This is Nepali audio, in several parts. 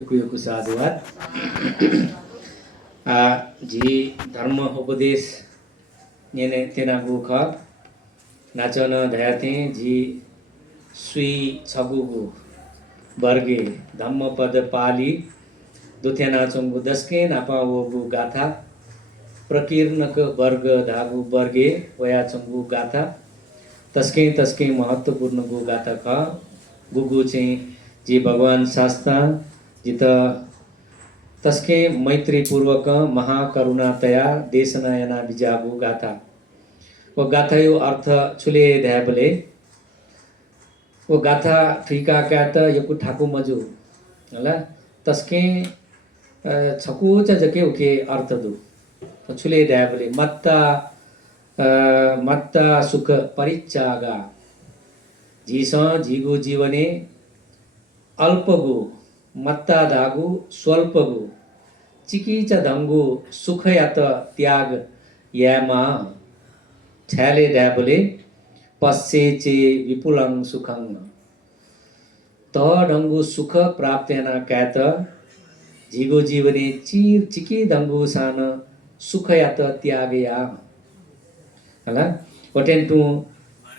कुयोको साधुवाद जी धर्म उपदेश नेने तेना गुख नाचन धयाते जी सुई छगुगु वर्गे धम्म पद पाली दुथेना चंगु दसके नापा वोगु गाथा प्रकीर्णक वर्ग धागु वर्गे वया चंगु गाथा तस्के तस्के महत्वपूर्ण गु गाथा ख गुगु चाहिँ जी भगवान शास्त्र जित तस्के मैत्री पूर्वक महाकरुणातया देशनायना बिजागु गाथा वो गाथा यो अर्थ छुले ध्याबले वो गाथा ठिका क्या त यकु ठाकु मजु होला तस्के छकुच जके उके अर्थ दु छुले ध्याबले मत्ता सुख परिचागा जीस जीगु जीवने अल्पगु मत्ता धागु स्वल्पगु चिकीच धंगु सुख यात त्याग यामा छ्याले ड्याबले पश्चे चे विपुलं सुखं त ढंगु सुख प्राप्तेना क्यात झिगो जीवने चीर चिकी धंगु सान सुख यात त्याग या हला वटेंटु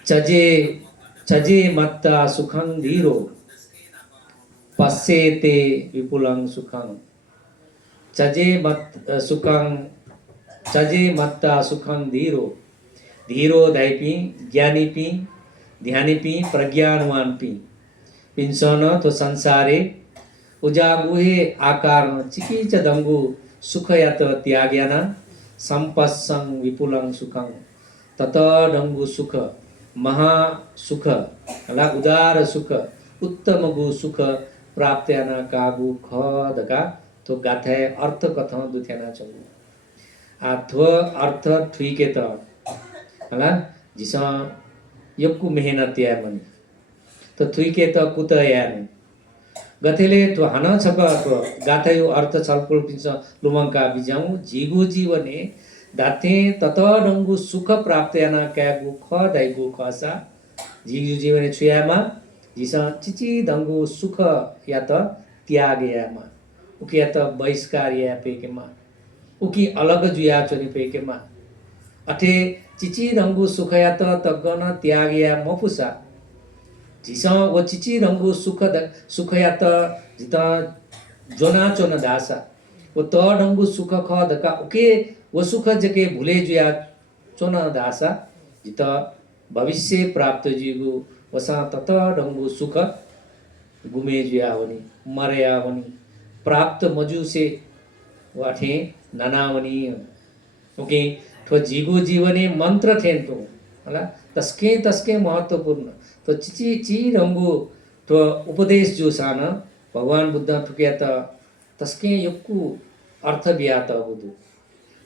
चजे मत्ता सुखं धीरो पश्येते विपुलं सुखं चजे मत्ता सुखं धीरो दैपी ज्ञानीपी ध्यानीपी प्रज्ञानवानपी पिंसन तो संसारे उजागुहे आकार चिकीच दंगु सुख यात त्याग्याना संपस्सं विपुलं सुखं तत दंगु सुख महा सुख ला उदार सुख उत्तम गु सुख प्राप्त्याना कागु ख दका तो गाथे अर्थ कथन दुथेना चंगु आथ्व अर्थ ठुइके त हला जिसा यक्कु मेहनत या मनि तो ठुइके त कुत यान गथेले तो हन छक तो गाथे यो अर्थ छलपुल पिन्छ लुमंका बिजाउ जीगु जीवने दाथे तत डंगु सुख प्राप्त्याना कागु ख दाइगु खसा जीगु जीवने छुयामा जिसा चिची दंगु सुख या त त्याग यामा उकी या त बहिष्कार या पेकेमा उकी अलग जुया चोनी पेकेमा अठे चिची दंगु सुख या त तगन त्याग या मफुसा जिसा वो चिची दंगु सुख या त जिता जोना चोन दासा वो त दंगु सुख ख दका उके वो सुख जके भूले जुया चोन दासा जिता भविष्य प्राप्त जीगु वसा तत डंगु सुख गुमे जुया होनी मरया होनी प्राप्त मजु से वाठे ननावनी ओके तो जीगु जीवने मंत्र थेन तो हला तस्के महत्वपूर्ण तो ची डंगु तो उपदेश जो सान भगवान बुद्ध थुके त तस्के यक्कु अर्थ बियात बुदु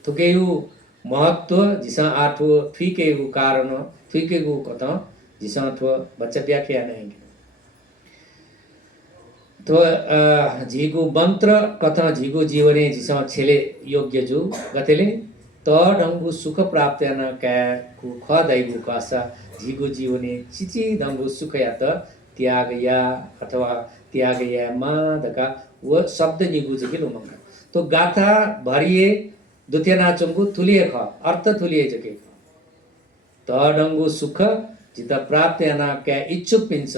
थुके यु महत्व जिसा आठो थुके गु कारण थुके गु कथा जिसा तो बच्चा व्याख्या नहीं तो झीगु मंत्र कथा झीगु जीवने जिसा छेले योग्य जो गतेले त डंगु सुख प्राप्त न क्या कु ख दैगु कासा झीगु जीवने चिची डंगु सुख या त त्याग या अथवा त्याग या मा दका वो शब्द निगु जके लुमंगा तो गाथा भरिए दुत्यना चंगु तुलिए ख अर्थ तुलिए जके त डंगु सुख जिता प्राप्त याना क्या इच्छुक पिन्छ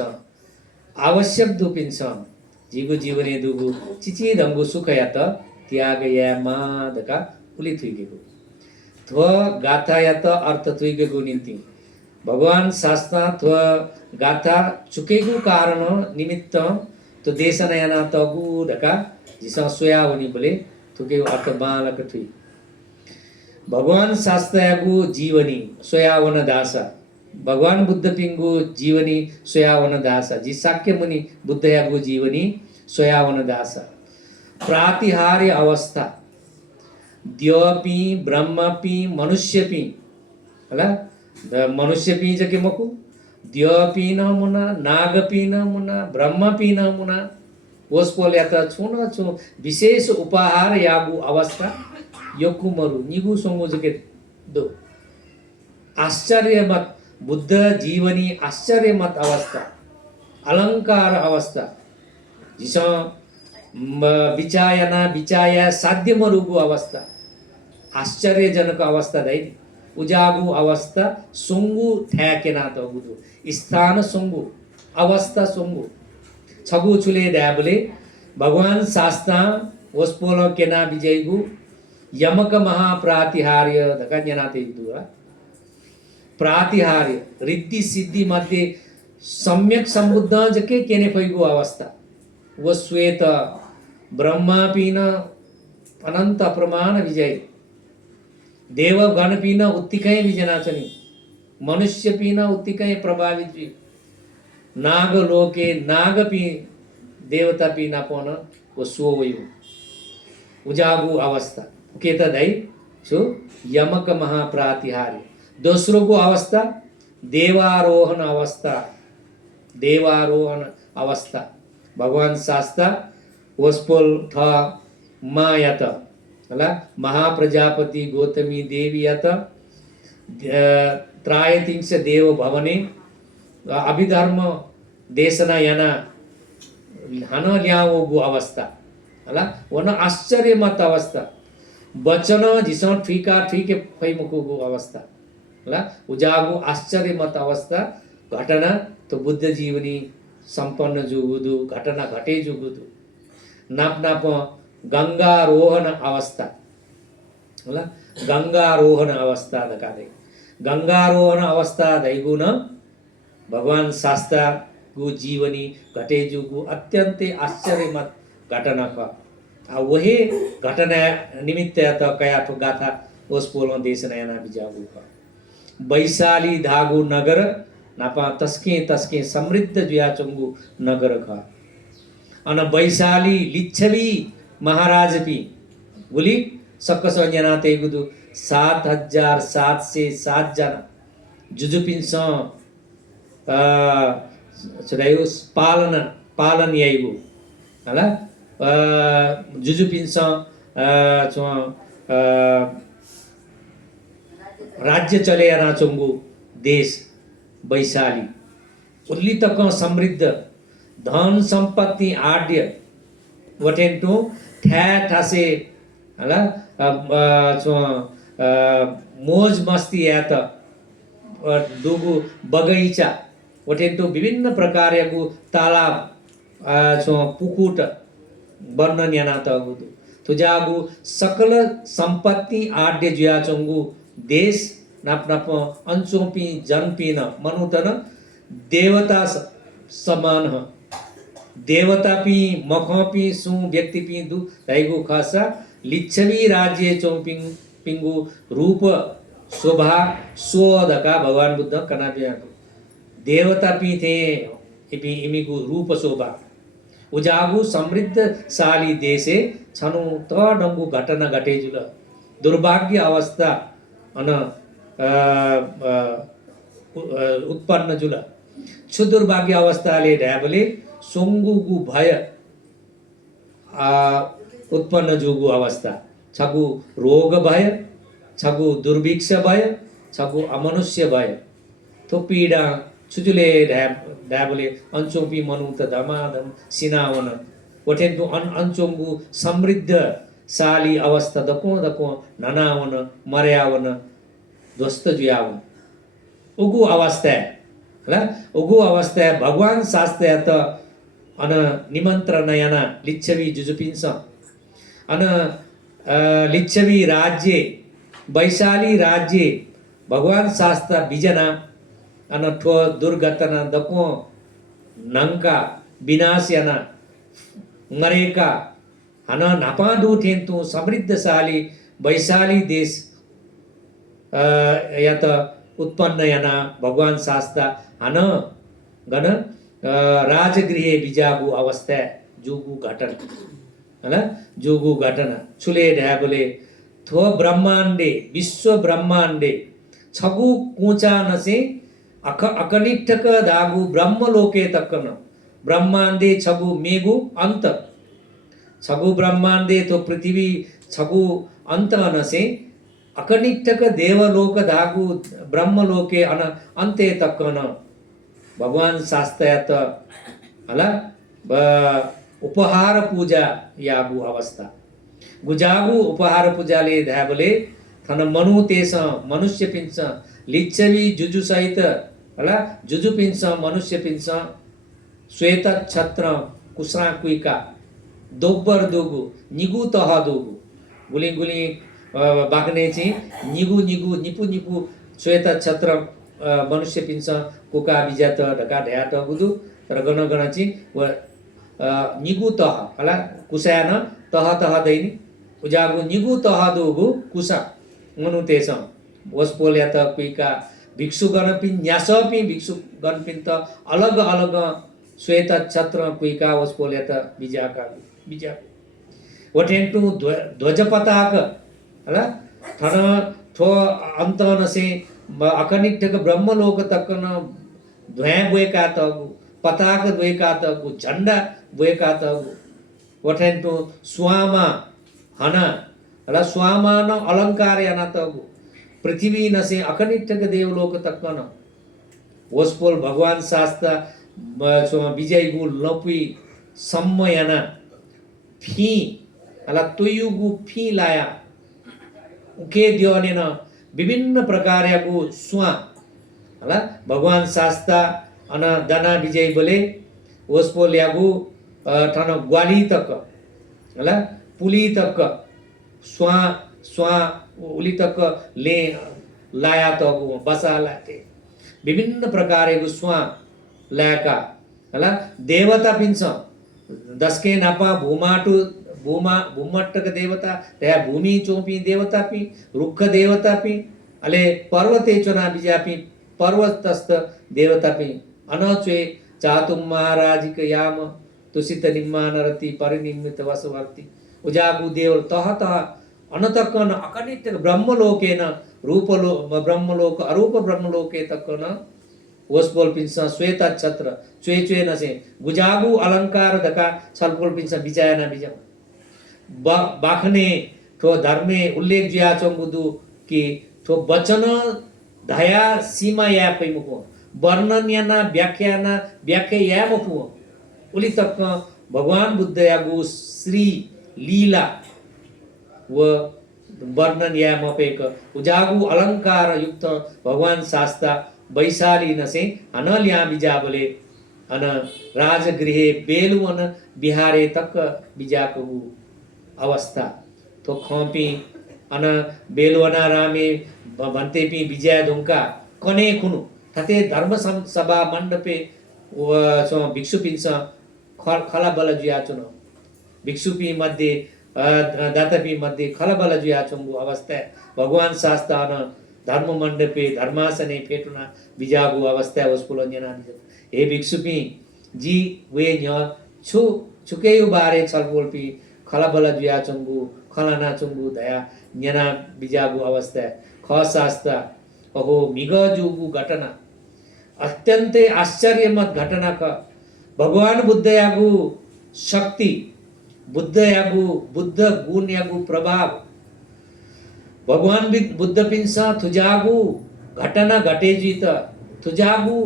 आवश्यक दु पिन्छ जीगु जीवने दुगु चिची दंगु सुख या त त्याग या मा दका उली थुइगेको थ्व गाथा या त अर्थ थुइगेको निम्ति भगवान शास्त्र थ्व गाथा चुकेको कारण निमित्त तो देशना याना तगु दका जिसा सोया होनी बोले थुके अर्थ बालक थुइ भगवान शास्त्रगु जीवनी सोयावन दासा भगवान बुद्ध पिंगु जीवनी सोयावन दासा जी साक्य मुनि बुद्ध यागु जीवनी सोयावन दासा प्रातिहार्य अवस्था द्योपि ब्रह्मपि मनुष्यपि हला मनुष्यपि जके मकु द्योपि न मुना नागपि न मुना ब्रह्मपि न मुना ओस्पोल यात छु विशेष उपहार यागु अवस्था यक्कु मरु निगु सोंगु जके दो आश्चर्य मत बुद्ध जीवनी आश्चर्य मत अवस्था अलंकार अवस्था जिसा विचायना विचाय साध्यमरूपु अवस्था आश्चर्यजनक अवस्था दै उजागु अवस्था सुंगु थ्याकेना तगुदु स्थान सुंगु अवस्था सुंगु छगु छुले ड्याबले भगवान शास्ता ओस्पोल केना विजयगु यमक महाप्रातिहार्य धकन्यनाते दुआ प्रातिहार्य रिद्धि सिद्धि मध्ये सम्यक संबुद्ध जके केने फैगु अवस्था वो श्वेत ब्रह्मा पीन अनंत प्रमाण विजय देवगण पीन उत्तिकै विजनाचनी मनुष्य पीन उत्तिकै प्रभावित जी नाग लोके नाग पी देवता पीना पोन वो सोवयु उजागु अवस्था केत दै छु यमक महाप्रातिहार्य दोस्रो को अवस्था देवारोहण अवस्था देवारोहण अवस्था भगवान शास्ता वस्पोल थ मायत हला महाप्रजापति गौतमी देवी यत त्रायतिंश देव भवने अभिधर्म देशना याना हन ल्याओगु अवस्था हला वन आश्चर्यमत अवस्था वचन जिसं ठिका ठिके फैमुकुगु अवस्था हला उजागु आश्चर्यमत अवस्था घटना तो बुद्ध जीवनी संपन्न जुगुदु घटना घटे जुगुदु नाप नाप गंगारोहण अवस्था होला गंगारोहण अवस्था दकाले गंगारोहण अवस्था दैगुण भगवान शास्ता गु जीवनी घटे जुगु अत्यंत आश्चर्यमत घटना का वही घटना निमित्त त कया तो गाथा ओस पोलो देश नयना बिजागु का वैशाली धागु नगर नापा तस्के समृद्ध जुयाचंगु नगर का अन वैशाली लिच्छवी महाराज पी गुली सक्कस जनाते गुदु 7,707 जना जुजुपिन्स छदायु पालन याइगु हला जुजुपिन्स राज्य चले राचंगु देश वैशाली उल्ली तक समृद्ध धन संपत्ति आड्य वटेंटो ठ्या ठासे हला मोज मस्ती यात दुगु बगैचा वटेंटो विभिन्न प्रकारको तालाब पुकुट वर्णन याना तगुदु तुजागु सकल संपत्ति आड्य जुयाचंगु देश नाप नाप अंचोपी जनपीन मनुतन देवता समान ह देवता पी मखपी सु व्यक्ति पी दु दैगु खासा लिच्छवी राज्य चौपिंग पिंगु रूप शोभा सोधका भगवान बुद्ध कनापिया देवता पी थे इपी इमिगु रूप शोभा उजागु समृद्धशाली देशे छनु त डंगु घटना घटे जुल दुर्भाग्य अवस्था अन उत्पन्न जुल छु दुर्भाग्य अवस्थाले ढ्याबले सोंगुगु भय उत्पन्न जुगु अवस्था छगु रोग भय छगु दुर्भिक्ष भय छगु अमनुष्य भय तो पीडा छुजुले ढ्याबले अंचोपी मनुत धमाधम सिनावन वटेन्तु अंचोंगु समृद्धशाली अवस्था दको दको ननावन मर्यावन ध्वस्त जुयावन उगु अवस्था हला उगु अवस्था भगवान शास्त्र त अन निमन्त्रण याना लिच्छवी जुजुपिन्स अन लिच्छवी राज्य वैशाली राज्य भगवान शास्त्र बिजना अन ठो दुर्घटना दको नंका विनाश याना मरेका हन नापादु थेन्तु समृद्धशाली वैशाली देश या त उत्पन्न याना भगवान शास्त्र हन गण राजगृह बिजागु अवस्था जुगु घटना हला जुगु घटना छुले ढ्याबले थो ब्रह्मांडे विश्व ब्रह्मांडे छगु कुचा नसे अकनिष्ठक दागु ब्रह्मलोके तक्कन ब्रह्मांडे छगु मेगु अंत छगु ब्रह्मांडे तो पृथ्वी छगु अंत नसे अकनिष्ठक देवलोक धागु ब्रह्मलोके अन अंते तक्कन भगवान शास्त्रयात हला उपहार पूजा यागु अवस्था गुजागु उपहार पूजाले ध्याबले थन मनु तेस मनुष्य पिन्छ लिच्छवी जुजु सहित होला जुजु पिन्छ मनुष्य पिन्छ श्वेत छत्र कुस्रा कुइका दोब्बर दोगु निगु तह दोगु गुली गुली बाग्ने चाहिँ निगु निगु निपु निपु श्वेत छत्र मनुष्य पिन्छ कुका बिजात ढका ढ्याट गुदु तर गण गण चाहिँ निगु तह होला कुसायन तह तह दैनी उजागु निगु तह दोगु कुसा मनु तेस वस्पोल या त कुइका भिक्षु गणपिन न्यासपि भिक्षु गणपिन त अलग अलग श्वेत छत्र कुइका वस्पोल या त बिजाका बिजा वटेन्टु ध्वज पताक होला थन ठो अन्त नसे अकनिष्ठक ब्रह्मलोक तकन ध्वया बोएका त पताक बोएका त झण्डा बोएका त वटेन्टु स्वामा हन होला स्वामा न अलंकार याना त पृथ्वी नसे अकनिष्ठक देवलोक तकन वस्पोल भगवान शास्त्र विजय गु लपुई सम्म याना फी अला तुयुगु फी लाया उके दियोने न विभिन्न प्रकारको स्वा होला भगवान शास्ता अन दाना विजय बोले वस्पो ल्यागु ठन ग्वाली तक होला पुली तक स्वा स्वा उली तक ले लाया तक बसा लाते विभिन्न प्रकारको स्वा लाका होला देवता पिन्छ दसके नापा भूमाटु भूमा भूमट्टक देवता त्या भूमि चोपी देवता पी रुख देवता पी अले पर्वते चुना बिजापी पर्वतस्थ देवता पी अनचुए चातुम महाराजिक याम तुसित निम्मानरति परिनिमित वसवर्ति उजागु देव तह तह अनतकन अकनित ब्रह्मलोकेन रूपलो ब्रह्मलोक अरूप ब्रह्मलोके तकन वस्पोल पिन्छ श्वेत छत्र चुए चुए नसे गुजागु अलंकार दका छलपोल पिन्छ बिजायना बिजा बाखने ठो धर्मे उल्लेख जिया चंगुदु कि ठो वचन धया सीमा या पैमुको वर्णन याना व्याख्या या मफु उली तक भगवान बुद्ध यागु श्री लीला व वर्णन या मपेक उजागु अलंकार युक्त भगवान शास्ता वैशाली नसे अनल्या बिजाबले अन राजगृहे बेलुवन बिहारे तक बिजाको अवस्था तो खपी अन बेलुवना रामे भन्ते पी विजय धुंका कने खुनु थते धर्म सभा मण्डपे भिक्षु पिन्छ खला बल जुया चुन भिक्षु पी मध्ये दातपी मध्ये खला बल जुया चुंगु अवस्था भगवान शास्त्र अन धर्म मण्डपे धर्मासने फेटुना बिजागु अवस्था वस्पुलन्जना हे भिक्षु पी जी वे न्य छु छुकेयु बारे छलबोल पी खला बल जुया चुंगु खला ना चुंगु दया न्यना बिजागु अवस्था ख शास्त्र अहो मिगजुगु घटना अत्यन्तै आश्चर्यमत घटना क भगवान बुद्ध यागु शक्ति बुद्ध यागु बुद्ध गुण यागु प्रभाव भगवान बुद्ध पिन्छ थुजागु घटना घटेजित थुजागु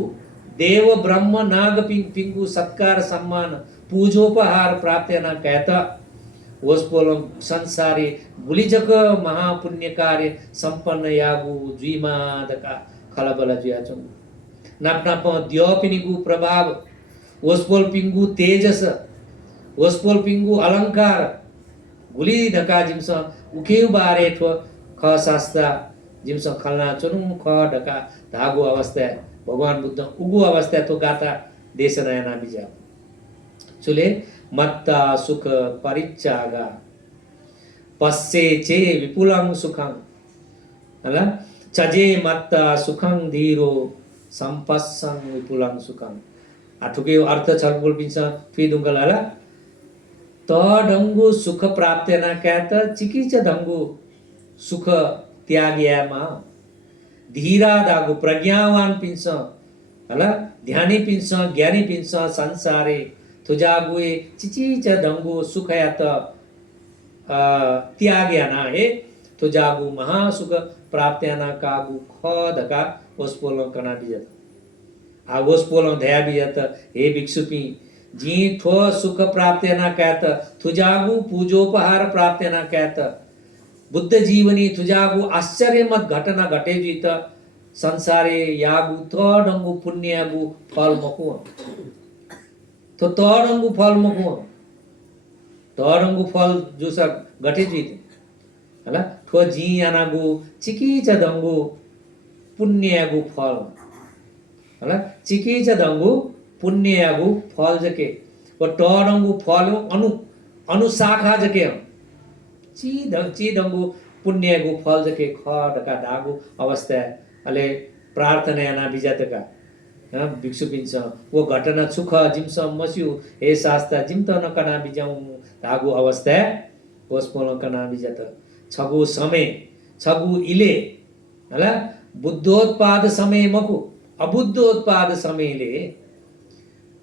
देव ब्रह्म नाग पिंगु सत्कार सम्मान पूजोपहार प्राप्त न कहता वस्पोलम संसारे बुलिजक महापुण्य कार्य संपन्न यागु द्विमादका खलबल जुयाचंगु नाप द्योपिनिगु प्रभाव वस्पोल पिंगु तेजस वस्पोल पिंगु अलंकार गुली ढका जिमस उकेउ बारे ठो ख शास्त्र जिमस खलना चुनु ख ढका धागु अवस्था भगवान बुद्ध उगु अवस्था तो गाता देश नयना बिजा चुले मत्ता सुख परिचागा पस्से चे विपुलं सुखं हला चजे मत्ता सुखं धीरो संपस्सं विपुलं सुखं आठुके अर्थ छलबोल पिन्छ फिदुंगल हला त ढंगु सुख प्राप्त न कहत चिकिच ढंगु सुख त्याग्यामा धीरा दागु प्रज्ञावान पिन्छ हला ध्यानी पिन्छ ज्ञानी पिन्छ संसारे तुजागुए चिचिच ढंगु सुख या त त्याग्याना हे तुजागु महासुख प्राप्त न कागु ख धका ओस्पोल कना बिजत आ ओस्पोल धया बिजत हे भिक्षुपी जी ठो सुख प्राप्त ना कहत थुजागु पूजोपहार प्राप्त ना कहत बुद्ध जीवनी थुजागु आश्चर्य मत घटना घटे जीत संसारे यागु तडंगु पुण्यगु फल मकु तो तडंगु फल मकु तडंगु फल जो सब घटे जीत हला ठो जी यानागु चिकी चदंगु पुण्यगु फल हला चिकी चदंगु पुण्यगु फल जके वो टडंगु फल अनुशाखा जके चीदंगु पुण्यगु फल जके खडका धागु अवस्था अले प्रार्थना याना बिजातका भिक्षु पिन्छ वो घटना सुख जिमस मस्यु हे शास्ता जिम त नकना बिजाउ धागु अवस्था होस पोलकना बिजात छगु समय छगु इले हला बुद्धोत्पाद समय मकु अबुद्धोत्पाद समयले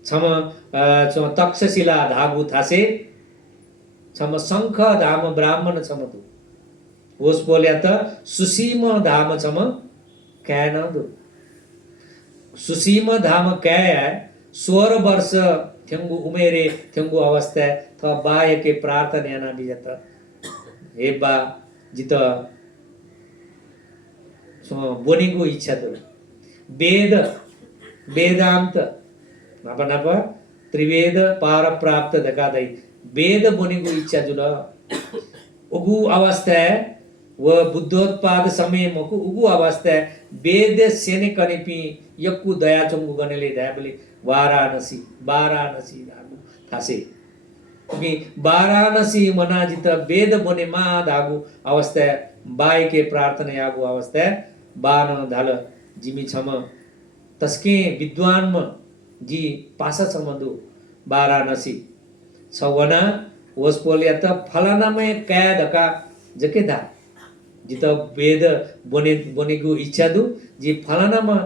छम तक्षशिला धागु थासे छम शंख धाम ब्राह्मण छम तु होस बोल्या त सुसीम धाम छम कैन दु सुसीम धाम कै 16 वर्ष थेंगु उमेरे थेंगु अवस्था थ बाय के प्रार्थना याना बिजत हे बा जित बोनिगु इच्छा तो वेद वेदांत नप नप त्रिवेद पार प्राप्त दकादै वेद बोनिगु इच्छा जुल उगु अवस्था व बुद्धोत्पाद समय मकु उगु अवस्था वेद सेने कनिपि यक्कु दया चंगु गनेले दाबले वाराणसी वाराणसी धागु थासे कि वाराणसी मनाजित वेद बोने मा धागु अवस्था बाय के प्रार्थना यागु अवस्था बान धाल जिमी छम तस्के विद्वान म जी पासा छमदु वाराणसी छवना होस पोल्या त फलानामय काय धका जके धा जित वेद बनेको इच्छा दु जी फलानामा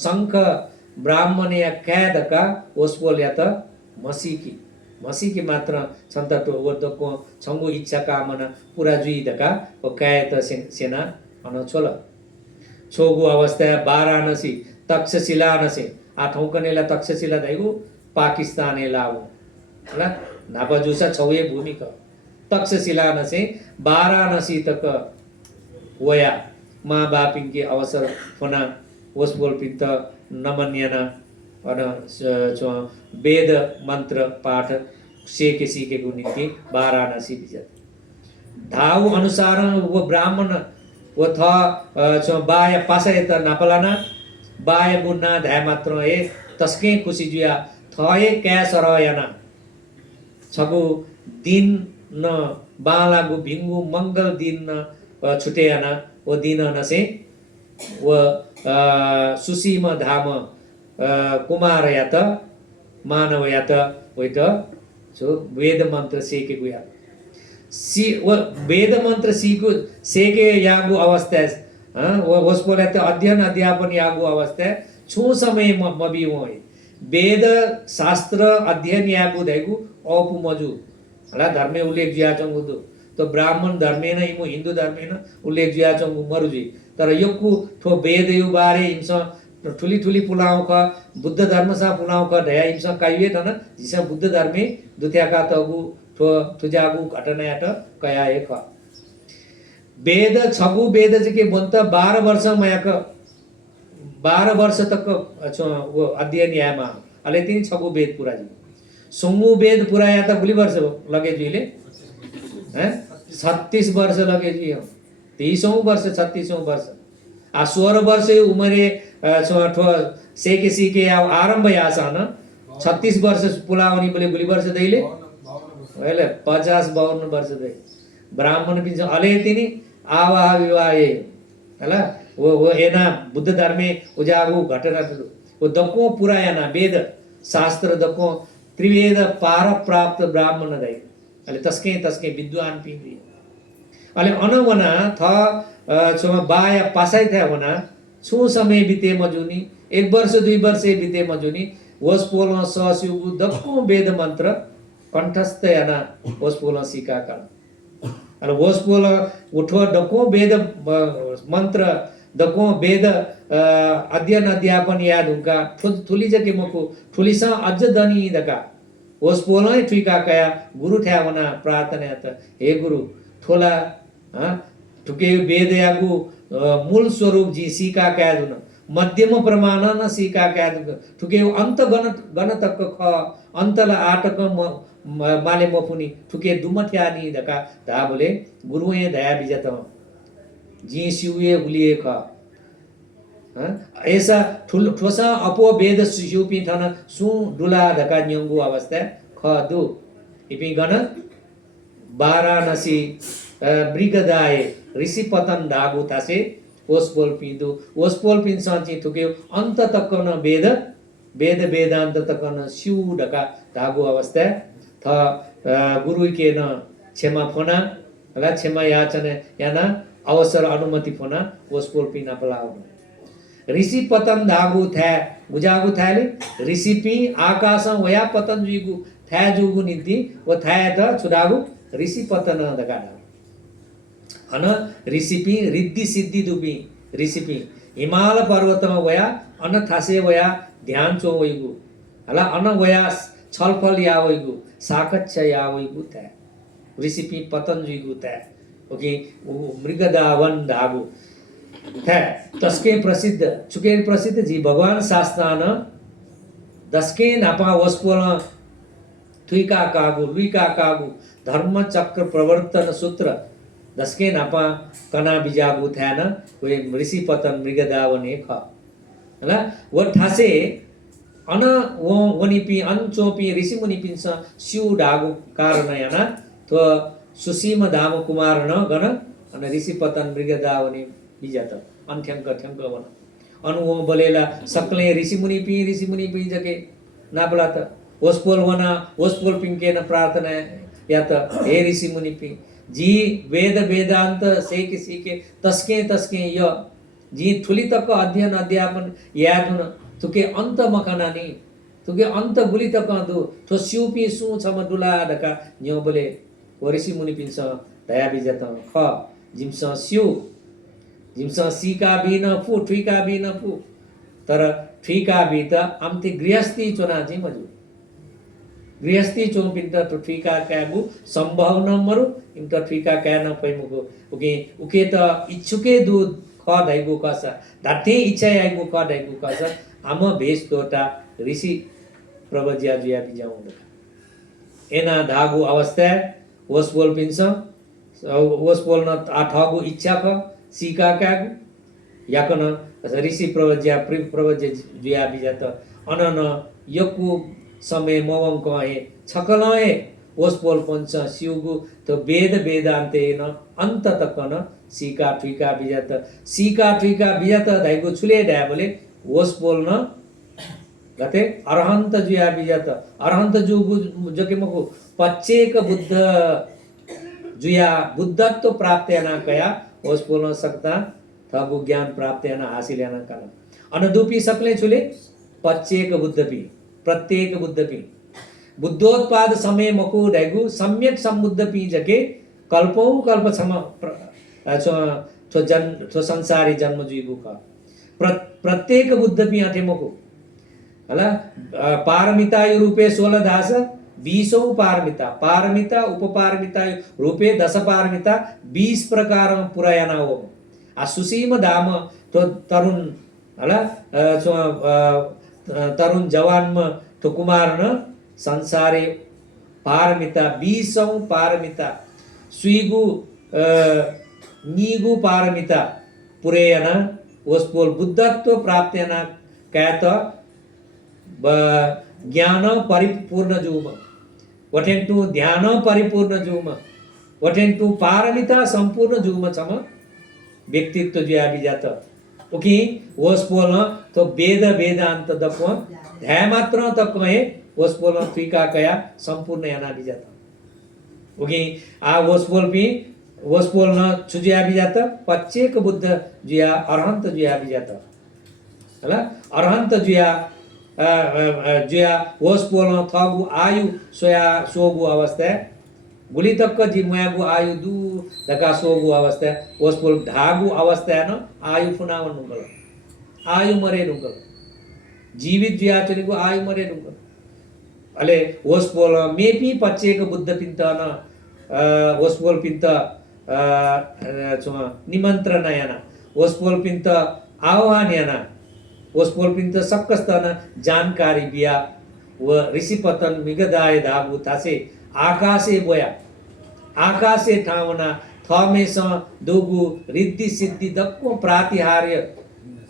शंख ब्राह्मण या काय धका होस पोल्या त मसीकी मात्र छन्त तो वर्दको छंगु इच्छा कामना पूरा जुई धका ओ काय त सेना अन छोल छोगु अवस्था वाराणसी तक्षशिला नसे आ ठौकनेला तक्षशिला दैगु पाकिस्ताने लावो हला नापजुसा छौये भूमिका तक्षशिला नसे वाराणसी तक वया माँ बापिङ के अवसर फना वसबोल पिन्त नमन्यना अन वेद मन्त्र पाठ सिकेको निम्ति वाराणसी बिजत धाउ अनुसार वो ब्राह्मण वो थ बाय पासा त नापलाना बाय गुना ध्या मात्र हे तस्के खुशी जुया थए क्या सरयना छगु दिन न बालागु भिंगु मंगल दिन न छुटेयाना वो दिन नसे वो सुसीम धाम कुमार या त मानव या त वैत जो वेद मंत्र सेके गुया सी वो वेद मंत्र सीको सेके यागु अवस्था वो होस्पोले त अध्ययन अध्यापन यागु अवस्था छु समय मबी होय वेद शास्त्र अध्ययन यागु दैगु औपु मजु हला धर्मे उल्लेख जिया चंगु तो ब्राह्मण धर्मेन इमु हिंदू धर्मेन उल्लेख जिया चंगु मरुजी तर यक्कु थो वेद यु बारे हिंसा ठुली ठुली पुलाउ ख बुद्ध धर्म सा पुलाउ ख दया हिंसा काइवे तन जिसा बुद्ध धर्मे दुत्याका तगु थो तुजागु घटना यात कया एक वेद छगु वेद जके बन्त 12 वर्ष मयक 12 वर्ष तक वो अध्ययन यामा अले तिनी छगु वेद पुरा जी सोंगु वेद पुरा या त गुली वर्ष लगे जुइले हैं 36 वर्ष लगे जी 30औं वर्ष 36औं वर्ष आ 16 वर्ष उमरे सेके सीके आरंभ यासन 36 वर्ष पुलावनी बोले गुली वर्ष दैले अहिले 50-52 वर्ष दे ब्राह्मण पिन्छ अले तिनी आवाह विवाह हला वो एना बुद्ध धर्मे उजागु घटना वो दको पुरायना वेद शास्त्र दको त्रिवेद पार प्राप्त ब्राह्मण दै अले तस्के विद्वान पिंदी अले अनवना थ छमा बाय पासाइ था वना छु समय बिते मजुनी 1 वर्ष 2 वर्ष बिते मजुनी वस पोल ससुगु दको वेद मंत्र कंठस्थ याना वस पोल सिका का अले वस पोल उठो दको वेद मंत्र दको वेद अध्ययन अध्यापन याद उनका थुली जके मको थुलिसा अज दनी दका ओस पोलै ठुका कया गुरु थ्या वना प्रार्थना त हे गुरु थोला ठुके वेद यागु मूल स्वरूप जी सीका कया दुन मध्यम प्रमाण न सीका कया दुन ठुके अंत गण तक ख अंतला आटक माले मफुनी ठुके दुमथ्यानी दका धा बोले गुरुए दया बिजत जी सिउए उलिए ख ऐसा ठोसा अपो वेद सिउपी थन सु डुला दका न्यंगु अवस्था ख दु इपि गण वाराणसी मृगदाय ऋषि पतन धागु तासे ओसपोल पिदु ओसपोल पिन सांची थुके अंत तक न वेद वेदांत तक न सिउ ढका धागु अवस्था थ गुरु के न क्षमा फोना हला क्षमा याचना याना अवसर अनुमति फोना ओसपोल पिन अपलाउ ऋषि पतन धागु थे गुजागु थाले ऋषि पि आकाश वया पतन जुगु थे जुगु निधि वो थे त छुदागु ऋषि पतन दगाडा अन ऋषिपी रिद्धि सिद्धि दुबी ऋषिपी हिमाल पर्वतमा वया अन थासे वया ध्यान चो वइगु हला अन वया छलफल या वइगु साकच्छ या वइगु ता ऋषिपी पतन जुइगु ता ओके मृगदावन धागु ता तस्के प्रसिद्ध चुके प्रसिद्ध जी भगवान शास्त्रान दसके नापा वस्पोल थुइका कागु लुइका कागु धर्म चक्र प्रवर्तन सूत्र दसके नापा कना बिजागु थ्यान वे ऋषि पतन मृगदावने ख हला वो ठासे अन वो वनिपि अनचोपि ऋषि मुनिपिन सिउ डागु कारण याना तो सुसीम धाम कुमार न गण अन ऋषि पतन मृगदावने बिजात अन्थ्यंक थ्यंक वन अनु वो बलेला सकले ऋषि मुनिपि जके नाबलात ओसपोल वना ओसपोल पिंके न प्रार्थना या त हे ऋषि मुनिपि जी वेद वेदांत से किसी के तस्के य जी ठुली तक अध्ययन अध्यापन याद न तुके अंत मकनानी तुके अंत बुली तक दु तो सिउपी सु छम डुला डका न्यो बोले ऋषि मुनि पिन्छ दया बिजत ख जिमस सिउ जिमस सीका बि न फु ठुइका बि न फु तर ठुइका बि त आमति गृहस्थी चोना जी मजु गृहस्थी चोपिन त ठुइका क्यागु संभव न मरु इम त ठुइका क्या न पैमुको उके त इच्छुके दु ख दैगु कस धाथे इच्छा आइगु ख दैगु कस आम भेष तोटा ऋषि प्रवज्या जुया बिजाउ एना धागु अवस्था ओसपोल पिन्छ ओसपोल न आठगु इच्छा ख सीका क्यागु याकन ऋषि प्रवज्या जुया बिजात अनन यकु समय मवंक हे छकलए ओसपोल पंच सिउगु तो वेद वेदांते न अंत तक न सीका ठुइका बिजात धाइगु छुले ढा बोले ओसपोल न गते अरहंत जुया बिजात अरहंत जुगु जके मको पच्चेक बुद्ध जुया बुद्धत्व प्राप्त याना कया ओसपोल न सकता थगु ज्ञान प्राप्त याना हासिल याना कला अनदुपी सकले छुले पच्चेक बुद्धपी प्रत्येक बुद्धपी बुद्धोत्पाद समय मकु ढाइगु सम्यक सम्बुद्ध पी जके कल्पौ कल्प छम छो संसारी जन्म जुइगु क प्रत्येक बुद्ध पी आथे मकु हला पारमिता रूपे 16 दास 20 पारमिता उपपारमिता रूपे 10 पारमिता 20 प्रकार पुरायना हो आ सुसीम धाम तो तरुण हला तरुण जवान तो कुमार न संसारे पारमिता 20 पारमिता सुइगु नीगु पारमिता पुरेयना ओसपोल बुद्धत्व प्राप्त्यना कहत ज्ञान परिपूर्ण जुम वठेंटु ध्यान परिपूर्ण जुम वठेंटु पारमिता संपूर्ण जुम छम व्यक्तित्व जुया बिजात ओके ओसपोल तो वेद वेदांत दप ध्याय मात्र तक हे ओसपोल त्रिका कया संपूर्ण याना बिजात ओके आ ओसपोल न छुजिया बिजात पच्चेक बुद्ध जुया अरहंत जुया बिजात हला अरहंत जुया ओसपोल थगु आयु सोया सोगु अवस्था गुली तक जी मुयागु आयु दू दका सोगु अवस्था ओस्पोल ढागु अवस्था न आयु फुनावन नुगल आयु मरे नुगल जीवित जुयाचनिगु आयु मरे नुगल अले ओस्पोल मेपी पच्चेक बुद्ध पिंत न ओस्पोल पिंत निमंत्रण याना ओस्पोल पिंत आह्वान याना ओस्पोल पिंत सक्कस्तन जानकारी बिया व ऋषि पतन मिगदाय धाबु थासे आकाशे बोया आकाशे ठावना थमेस दोगु रिद्धि सिद्धि दक्को प्रातिहार्य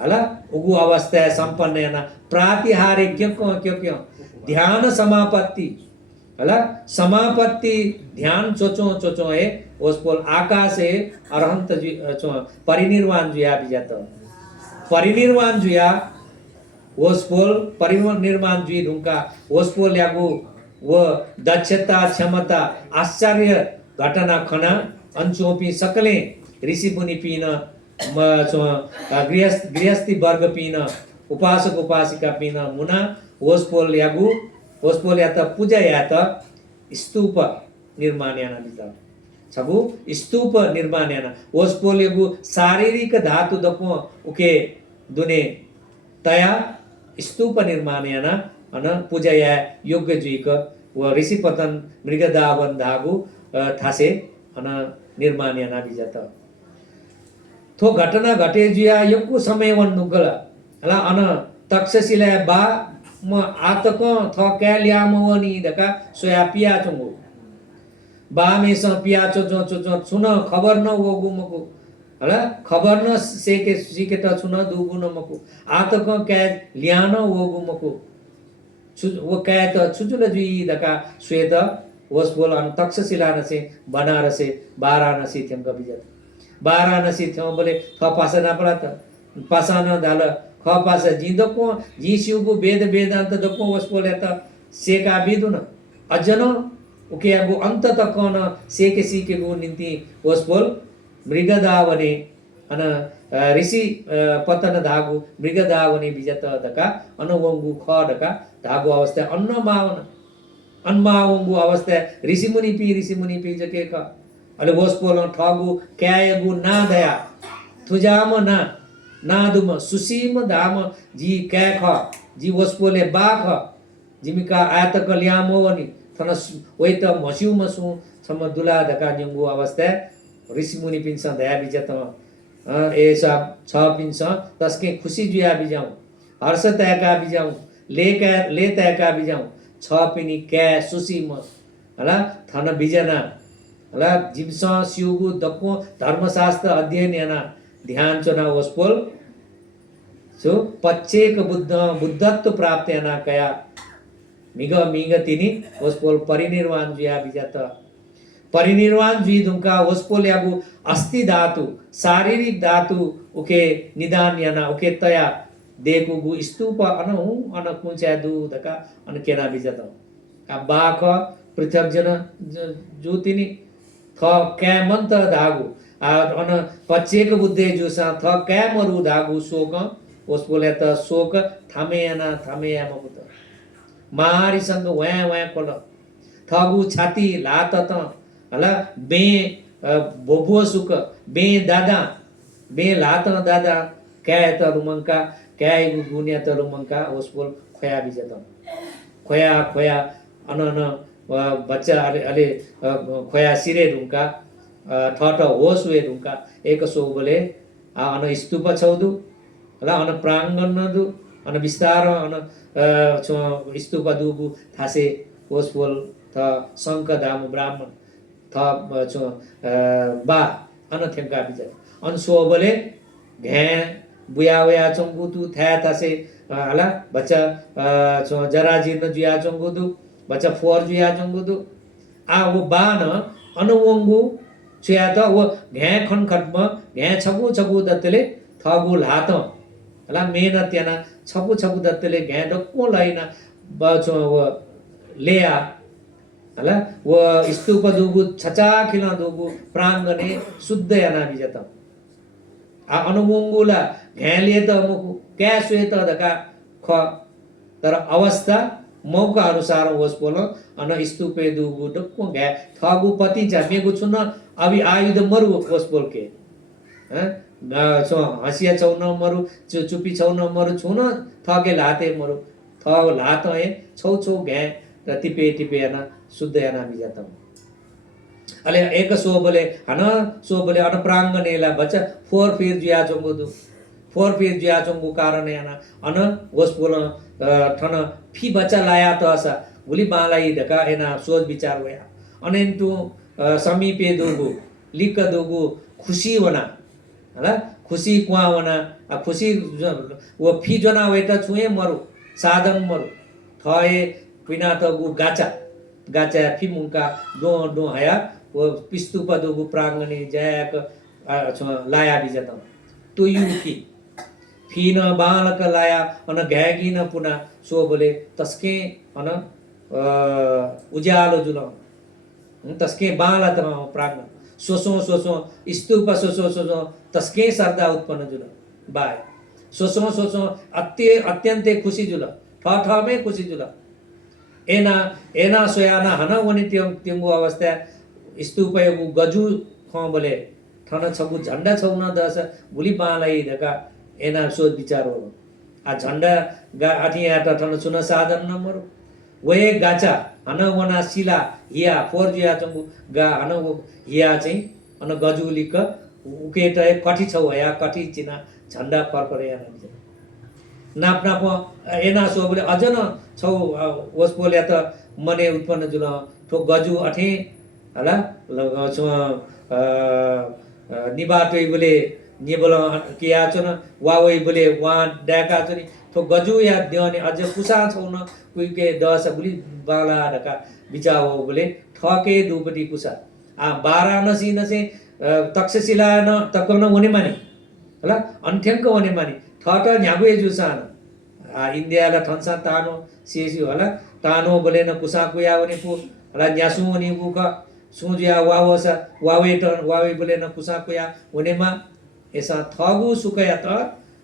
हला उगु अवस्था संपन्न याना प्रातिहार्य क्यों ध्यान समापत्ति हला समापत्ति ध्यान चोचो है ओस्पोल आकाशे अरहंत परिनिर्वाण जुया बिजात परिनिर्वाण जुया ओस्पोल परिनिर्वाण जुई ढुंका ओस्पोल यागु व दक्षता क्षमता आश्चर्य घटना खना अंचोपी सकले ऋषि मुनि पीन गृहस्थी वर्ग पीन उपासक उपासिका पीन मुना ओस्पोल या त पूजा या त स्तूप निर्माण याना बिता छगु स्तूप निर्माण याना ओस्पोल यागु शारीरिक धातु दको उके दुने तया स्तूप निर्माण याना अन पूजा या योग्य जुइक व ऋषि पतन मृगदावन धागु थासे अन निर्माण याना बिजात थो घटना घटे जुया योगु समय वन नुगल हला अन तक्षशिला बा म आतक थ क्यालियाम वनी दका सोया पिया चंगु बा मेस पिया चो सुन खबर न वगु मको हला खबर न सेके सिकेट छुन दुगु न मको आतक क्या ल्यान वगु मको वो क्या त छुजुल जुई दका श्वेत वस्पोल अन तक्षशिला नसे बनारसे वाराणसी थेम कबिजत वाराणसी थेम बोले थ पासना प्रात पासना दाल ख पास जिदको जी शिवगु वेद वेदांत दको वस्पोल त सेका बिदुन अजन उके गु अंत तक न सेके सीके गु निंति वस्पोल मृगदावने अन ऋषि पतन धागु मृगदावने बिजत दका अनुवंगु ख दका धागु अवस्था अन्मावंगु अवस्था ऋषि मुनि पी जके ख अले वस्पोल ठगु क्यायगु ना दया थुजाम ना दुम सुसीम धाम जी क्या ख जी वस्पोले बा ख जिमिका आयत कल्यामो वनी थन वै त मस्यु मसु सम दुला दका न्यंगु अवस्था ऋषि मुनि पिंस दया बिजत ऐसा छ पिंस तस्के खुशी जुया बिजाऊ हर्ष तयका बिजाऊ ले तयका बिजाऊ छ पिनी क्या सुसीम हला थन बिजना हला जिमस सिउगु दक्को धर्मशास्त्र अध्ययन याना ध्यान चना वस्पोल सो पच्चेक बुद्धत्व प्राप्त याना कया मिग तिनी वस्पोल परिनिर्वाण जुया बिजात परिनिर्वाण जुई दुंका वस्पोल यागु अस्थि धातु शारीरिक धातु उके निदान याना उके तया देखु गु स्तूप अन कुचा दु दका अन केना बिजत आ बाख पृथक जन जुतिनी थ क्या मंत धागु अन पच्चेक बुद्धे जुसा थ क्या मरु धागु शोक वस्पोल त शोक थामे याना मबुत मारी संग वया कोल थगु छाती लात त हला बे बोबुआ सुक बे लात दादा क्या त रुमंका क्या गुनिया त रुमंका वस्पोल खोया बिजत खोया अन बच्चा अले खोया सिरे ढुंका ठट होस वे ढुंका एक सो बोले अन स्तूप छौदु हला अन प्रांगण दु अन विस्तार अन स्तूप दुगु थासे वस्पोल थ शंख दाम ब्राह्मण थ बा अन थेमका बिजत अन सो बोले घे बुया वया चंगु तु था थासे हला बच्चा जरा जीर्ण जुया चंगु दु बच्चा फोर जुया चंगु दु आ वो बा न अनुवंगु छुया त वो घे खन खटम घे छगु दत्तले थगु लात हला मेहनत याना छगु दत्तले घे डक्को लैना बचो वो लेया हला वो स्तूप दुगु छचा खिला दुगु प्रांगणे शुद्ध याना बिजत आ अनुवंगुला घ्याले त मुकु क्या श्वेत दका ख तर अवस्था मौका अनुसार होस् बोलो अन स्तूपे दुगु डक्को घ्या थगु पति झमेगु छुन अभी आयुध मरु होस् बोल के छो हसिया चौन मरु चुपी चौन मरु छुन थगे लाते मरु थ लात है छौ छौ घ्या र टिपे टिपे याना शुद्ध याना मी जाता अले एक सो बोले हन सो बोले अन प्रांगणेला बच्चा फोर फिर जिया चंगु दु फोर फिर जिया चंगु कारण याना अन होस् बोल ठन फी बच्चा लाया तो असा गुली बालाई ढका एना सोच विचार होया अनेन्तु समीपे दोगु लिक दोगु खुशी वना हला खुशी कुआ वना खुशी वो फी जना वेटा छुए मरु साधन मरु थए पिना त गु गाचा गाचा फी मुका दो दो हया वो पिस्तुप दोगु प्रांगणे जायक लाया बिजता तो युकी फी न बालक लाया अन घ्यागी न पुना सो बोले तस्के अन उज्यालो जुल तस्के बाला त प्रांगण सोसो सोसो स्तूप सोसो सोसो तस्के सरदा उत्पन्न जुल बाय सोसो सोसो अत्यन्ते खुशी जुल ठ ठ में खुशी जुल एना एना सोयाना हन वनि तिंगु अवस्था स्तूप यगु गजु ख बोले ठन छगु झण्डा छौन दस गुली बालाई ढका एना सोच विचार हो आ झण्डा गा आठिया त ठन सुन साधन न मरु वे गाचा हन वना शिला हिया फोर जिया चंगु गा हन वो हिया चाहिँ अन गजुलिक उकेट कठी छौ या कठी चिना झण्डा फरफरे या नाप नाप एना सो बोले अजन छौ ओस बोले त मने उत्पन्न जुल ठो गजु अठे हला छो निबाटै बोले निबल किया छन वावै बोले वा डाका छनि ठो गजु या देउने अझ कुसा छौन कुइके दस गुली बाला ढका बिचाओ बोले ठके दुपटी कुसा आ बारा नसी नसे तक्षशिला न तकन वने मानी हला अन्ठ्यंक वने मानी ठट न्यागु जुसान आ इन्डियाला ठन्सा तानो सेसी होला तानो बोले न कुसा कुया वने पु हला न्यासु वने बुक सुजिया वावसा वावे त वावे बोले न कुसा कुया वनेमा ऐसा थगु सुकया त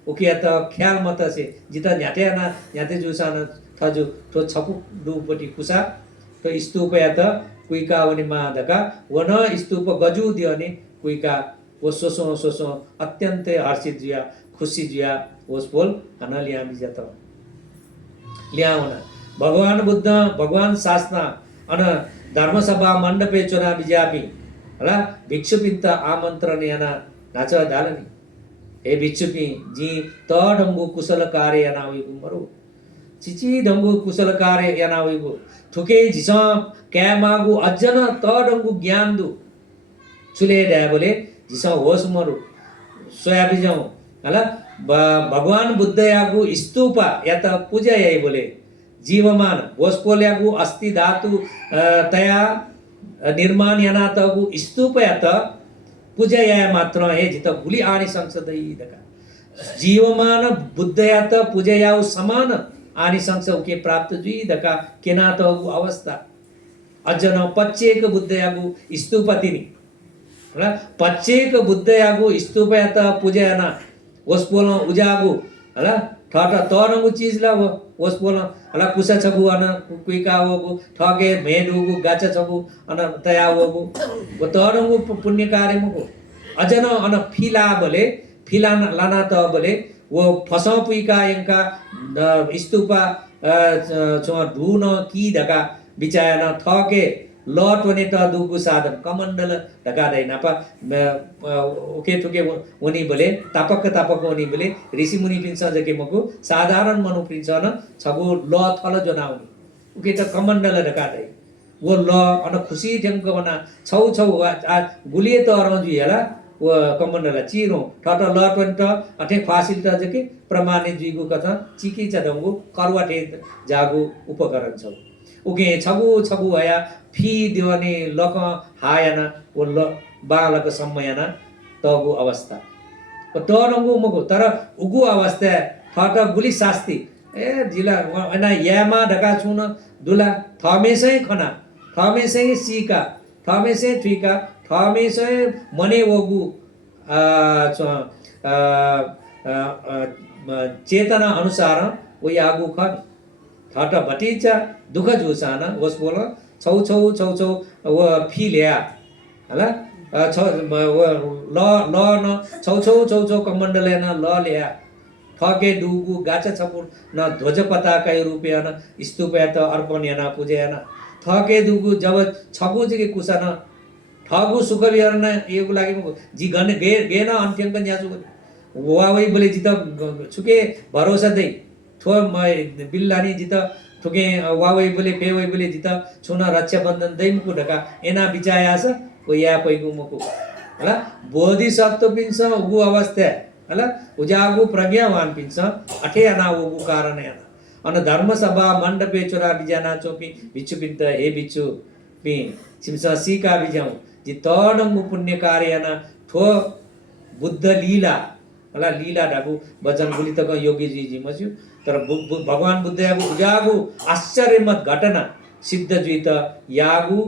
उकिया त ख्याल मत से जिता न्याटे ना न्याते जुसान थजु तो छपु दुपटी कुसा तो स्तूप या त कुइका वनि मा दका वन स्तूप गजु दियने कुइका वो सोसो सोसो अत्यन्त हर्षित जिया खुशी जिया ओस बोल अनलिया बिजत ल्याउना भगवान बुद्ध भगवान शास्त्र अन धर्मसभा मण्डपे चुना बिजापि हला भिक्षुपिन्त आमन्त्रण याना नाच दालनी हे भिक्षुपी जी त ढंगु कुशल कार्य यानाविगु मरु चिची ढंगु कुशल कार्य यानाविगु ठुके झिस क्या मागु अजन त ढंगु ज्ञान दु चुले डा बोले झिस होस मरु सोया बिजाउ हला भगवान बुद्ध यागु स्तूपा या त पूजा याई बोले जीवमान होस पोल्यागु अस्ति धातु तया निर्माण याना तगु स्तूप या त पूजा या मात्र हे जित गुली आनी संसदई दका जीवमान बुद्ध या त पूजा याउ समान आनी संस के प्राप्त जुई दका केना त अवस्था अजन पच्चेक बुद्ध यागु स्तूपतिनी हला पच्चेक बुद्ध यागु स्तूप या त पूजा याना ओस्पोल उजागु हला ठट तरंगु चीज ला ओस्पोल हला कुसा छगु अन कुइका होगु ठगे मेडुगु गाचा छगु अन तया होगु वो तरंगु पुण्य कार्य मुगु अजन अन फिला बोले फिला लाना त बोले वो फसौ पुइका यंका स्तूपा छ ढुन की ढका बिचायन थके लट वने त दुगु साधन कमण्डल ढका दैन प ओके ठुके वनी बोले तापक तापक वनी बोले ऋषि मुनि पिन्छ जके मको साधारण मनु पिन्छ न छगु ल थल जनाउनी ओके त कमण्डल ढका दै वो ल अन खुशी ढंग बना छौ छौ गुलिए त अरजु हेला वो कमण्डल चिरो ठट लट वन त अठे फासिल त जके प्रमाणित जुइगु कथा चिकी चदंगु करवाटे जागु उपकरण छ उके छगु छगु हया फी देवने लक हायना वो ल बालक समयना तगु अवस्था तरंगु मगु तर उगु अवस्था ठट गुली शास्ति ए जिला एना यामा ढका छुन दुला थमेसै खना थमेसै सीका थमेसै थुइका थमेसै मने वगु चेतना अनुसार वो यागु खन थट भटिचा दुख जुसान वस बोल छौ छौ छौ छौ व फी ल्या हला छ ल ल न छौ छौ छौ छौ कमण्डले न ल ल्या ठगे डुगु गाचा छपुर न ध्वज पताका रूपेण स्तूपयत अर्पणेन पूजयन ठगे डुगु जब छगु जगे कुसन ठगु सुख विहरण येको लागि जी गन गेन अन्त्यंक न्यासु वावै बोले जित छुके भरोसा दे ठो बिल्लानी जित ठुके वावै बोले पेवै बोले जित छुना रक्षा बन्धन दैमुकु ढका एना बिचायास को या पैगु मुकु हला बोधिसत्व पिन्छ उगु अवस्था हला उजागु प्रज्ञावान पिन्छ अठे अना उगु कारण याना अन धर्म सभा मण्डपे चोरा बिजाना चोपी बिच्चु पिन्त हे बिच्चु पि सिमसा सीका बिजाउ जि तडंगु पुण्य कार्यना ठो बुद्ध लीला हला लीला ढागु वचन गुलितक योगी जी मस्यु तर भगवान बुद्ध यागु उजागु आश्चर्यमत घटना सिद्ध जुइत यागु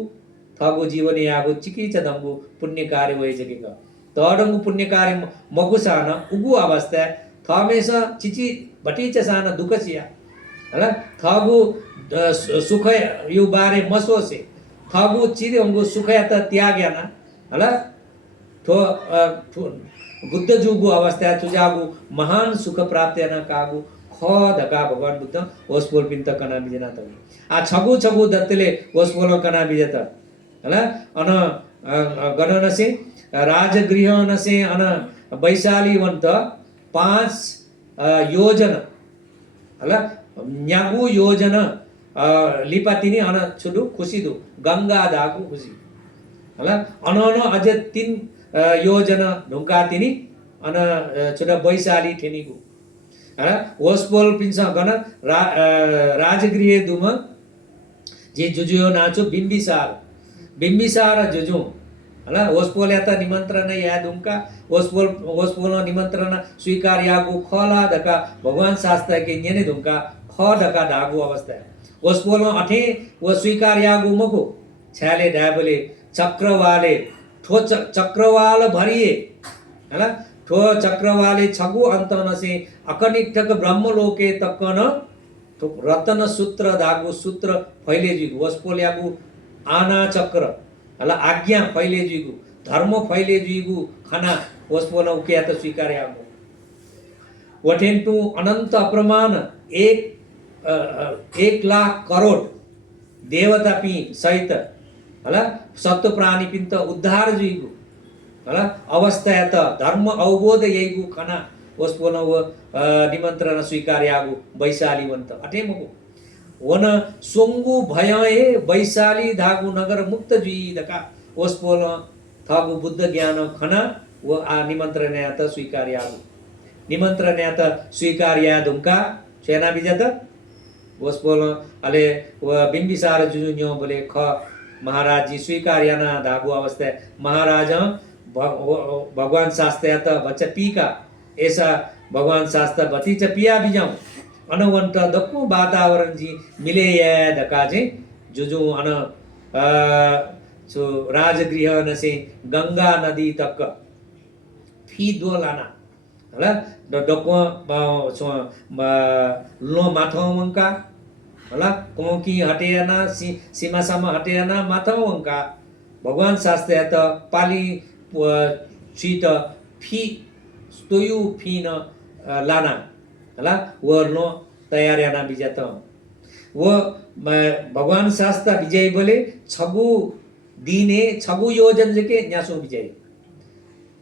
थगु जीवन यागु चिकिच दंगु पुण्य कार्य वय जगेका तडंगु पुण्य कार्य मगुसान उगु अवस्था थमेस चिची भटिच सान दुखसिया हला थगु सुख यु बारे मसोसे थगु चिरंगु सुख यात त्याग्याना हला ठो बुद्ध जुगु अवस्था चुजागु महान सुख प्राप्त याना कागु ख धका भगवान बुद्ध ओस्पोल पिन्त कना बिजना त आ छगु छगु दत्तले ओस्पोल कना बिजत हला अन गणनसे राजगृह नसे अन वैशाली वंत 5 योजन हला न्यागु योजन लिपातिनी अन छुडु खुसिदु गंगा दागु खुसी हला अन अझ 3 योजन ढुंकातिनी अन छुडा वैशाली ठेनीगु हला ओस्पोल पिन्छ गण राजगृह दुम जे जुजुयो नाचो बिम्बिसार जुजु हला ओस्पोल यात निमन्त्रण या दुमका ओस्पोल निमन्त्रण स्वीकार यागु खला धका भगवान शास्त्र के न्यने दुमका ख धका धागु अवस्था ओस्पोल अठे वो स्वीकार यागु मको छ्याले ढाबले चक्रवाले ठो चक्रवाल भरिए हला ठो चक्रवाले छगु अंत नसे अकनिष्ठक ब्रह्मलोके तक्कन रतन सूत्र धागु सूत्र फैले जिगु ओस्पोल यागु आना चक्र हला आज्ञा फैले जिगु धर्म फैले जिगु खना ओस्पोल उके त स्वीकार यागु वठेन्तु अनंत अप्रमाण 1 लाख करोड़ देवता पी सहित हला सत्व प्राणी पिन्त उद्धार जुइगु हला अवस्था यात धर्म अवबोध येगु खना ओस्पोल निमन्त्रण स्वीकार यागु वैशाली वंत अटेमगु वन सोंगु भयए वैशाली धागु नगर मुक्त जुई दका ओस्पोल थगु बुद्ध ज्ञान खना व आ निमन्त्रण यात स्वीकार यागु निमन्त्रण यात स्वीकार या दुमका सेना बिजत ओस्पोल अले व बिम्बिसार जुजु न्यो बोले ख महाराज जी स्वीकार याना धागु अवस्था महाराज भगवान शास्त्र यात बच्चा पीका ऐसा भगवान शास्त्र बती च पिया बिजाऊ अनवंट दक्कु वातावरण जी मिले या दकाजे जुजु अन सो राजगृह नसे गंगा नदी तक फी दोलाना हला डक्कु सो लो माथौंका हला कोकी हटेयाना सीमा सम हटेयाना माथौंका भगवान शास्त्र यात पाली सीट फी स्तोयु फी न लाना हला वो नो तयार याना बिजात वो भगवान शास्त्र विजय बोले छगु दिने छगु योजन जके न्यासो विजय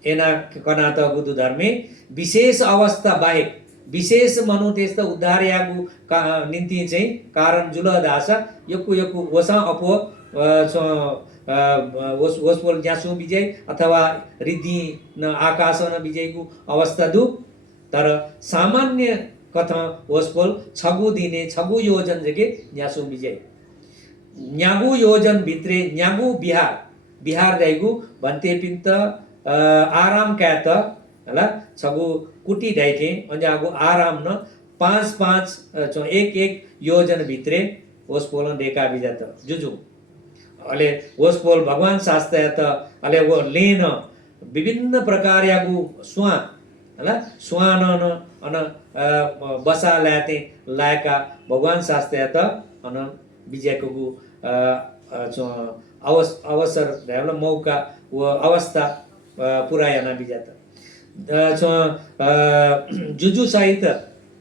एना कना त बुद्धु धर्मे विशेष अवस्था बाहेक विशेष मनु त्यस्ता उद्धार यागु निम्ति चाहिँ कारण जुल दास यकु वसा अपो ओस्पोल ज्यासु विजय अथवा रिद्धि न आकाश न विजयको अवस्था दु तर सामान्य कथा ओस्पोल छगु दिने छगु योजन जगे न्यासु विजय न्यागु योजन भित्रे न्यागु बिहार दैगु भन्ते पिन्त आराम क्यात हला छगु कुटी ढाइके अन्जागु आराम न 5 1 योजन भित्रे ओस्पोल देखा बिजात जुजु अले ओस्पोल भगवान शास्त्र त अले वो लेन विभिन्न प्रकार यागु स्वा हैन स्वान अन बसा ल्याते लायका भगवान शास्त्र त अन विजयको अवसर भ्याउला मौका व अवस्था पुरायना विजेता जुजु सहित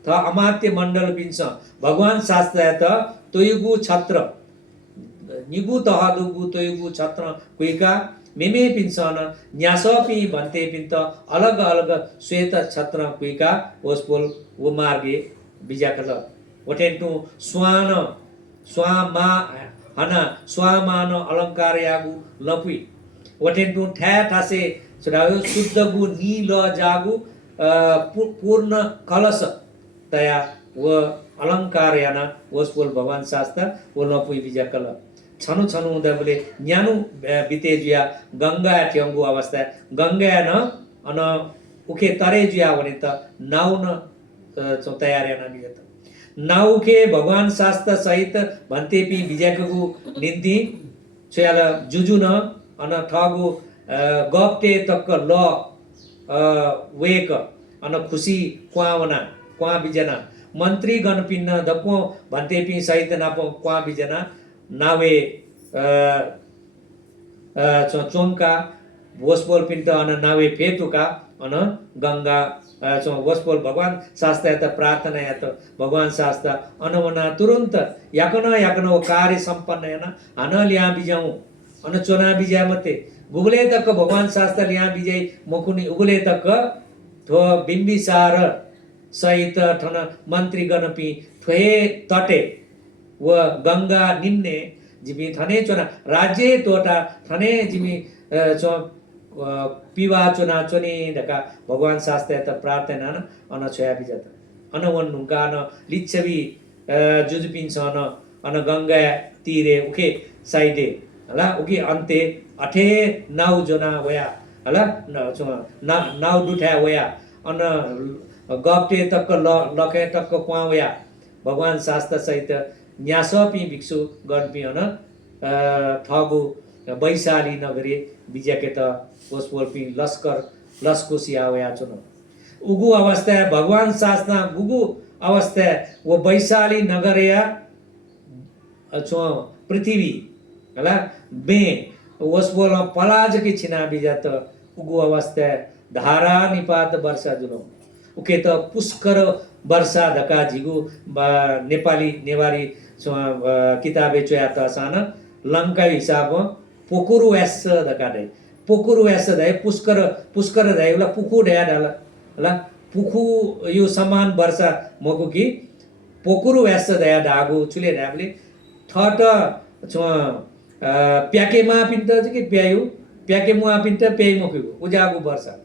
थ अमात्य मण्डल पिन्छ भगवान शास्त्र त तोयुगु छत्र निगु तहदुगु तोयुगु छत्र कुइका मेमे पिन्छन न्यासपि भन्ते पिन्त अलग अलग श्वेत छत्र कुइका ओस्पोल वो मार्गे बिजाकल वटेन्टु स्वान स्वामा हना स्वामान अलंकार यागु लपुई वटेन्टु ठ्या ठासे छडायो शुद्धगु नी ल जागु पूर्ण कलश तया व अलंकार याना ओस्पोल भगवान शास्त्र वो लपुई बिजाकल छनु छनु हुँदा बोले न्यानु बितेजुया गंगा ट्यंगु अवस्था गंगा न अन उखे तरेजुया भने त नाउ न तयार याना बिजत नाउके भगवान शास्त्र सहित भन्तेपि विजयकु निम्ति छयाल जुजु न अन ठगु गप्टे तक ल वेक अन खुशी क्वावना क्वा बिजना मन्त्री गणपिन्न दपो भन्तेपि सहित नापो क्वा बिजना नावे चोंका वोस्पोल पिन्ट अन नावे फेटुका अन गंगा वोस्पोल भगवान शास्त्र त प्रार्थना या त भगवान शास्त्र अनवना तुरंत याकन याकन वो कार्य संपन्न याना अन लिया बिजाऊ अन चोना बिजा मते गुगले तक भगवान शास्त्र लिया बिजाई मकुनी उगले तक थो बिम्बिसार सहित ठन मंत्री गणपी थ्वे तटे व गंगा निम्ने जिमी थने चोना राज्य तोटा थने जिमी चो पिवा चोना चोनी ढका भगवान शास्त्र त प्रार्थना न अन छया बिजत अन वन नुका न लिच्छवी जुजुपिन छन अन गंगा तीरे उखे साइडे हला उकी अन्ते अठे नाउ जना वया हला नाउ दुठा वया अन गप्टे तक लखे तक क्वा वया भगवान शास्त्र सहित न्यासपि भिक्षु गणपि अन ठगु वैशाली नगरी विजयके त पोस्पोल्पि लस्कर लस्कुसिया वया चुन उगु अवस्था भगवान शास्त्र गुगु अवस्था वो वैशाली नगरया छो पृथ्वी हला बे वसबोल पलाज के छिना बिजात उगु अवस्था धारा निपात वर्षा जुनो उके त पुष्कर वर्षा धका झिगु नेपाली नेवारी किताबे चोया त सान लंका हिसाब पोकुरु एस धका दे पोकुरु एस दे पुष्कर दे उला पुखु ढया डाला ला पुखु यो समान वर्षा मको कि पोकुरु एस दया डागु चुले डाबले थट छ प्याकेमा पिन्ट कि प्यायु प्याकेमुआ पिन्ट पेय मको उजागु वर्षा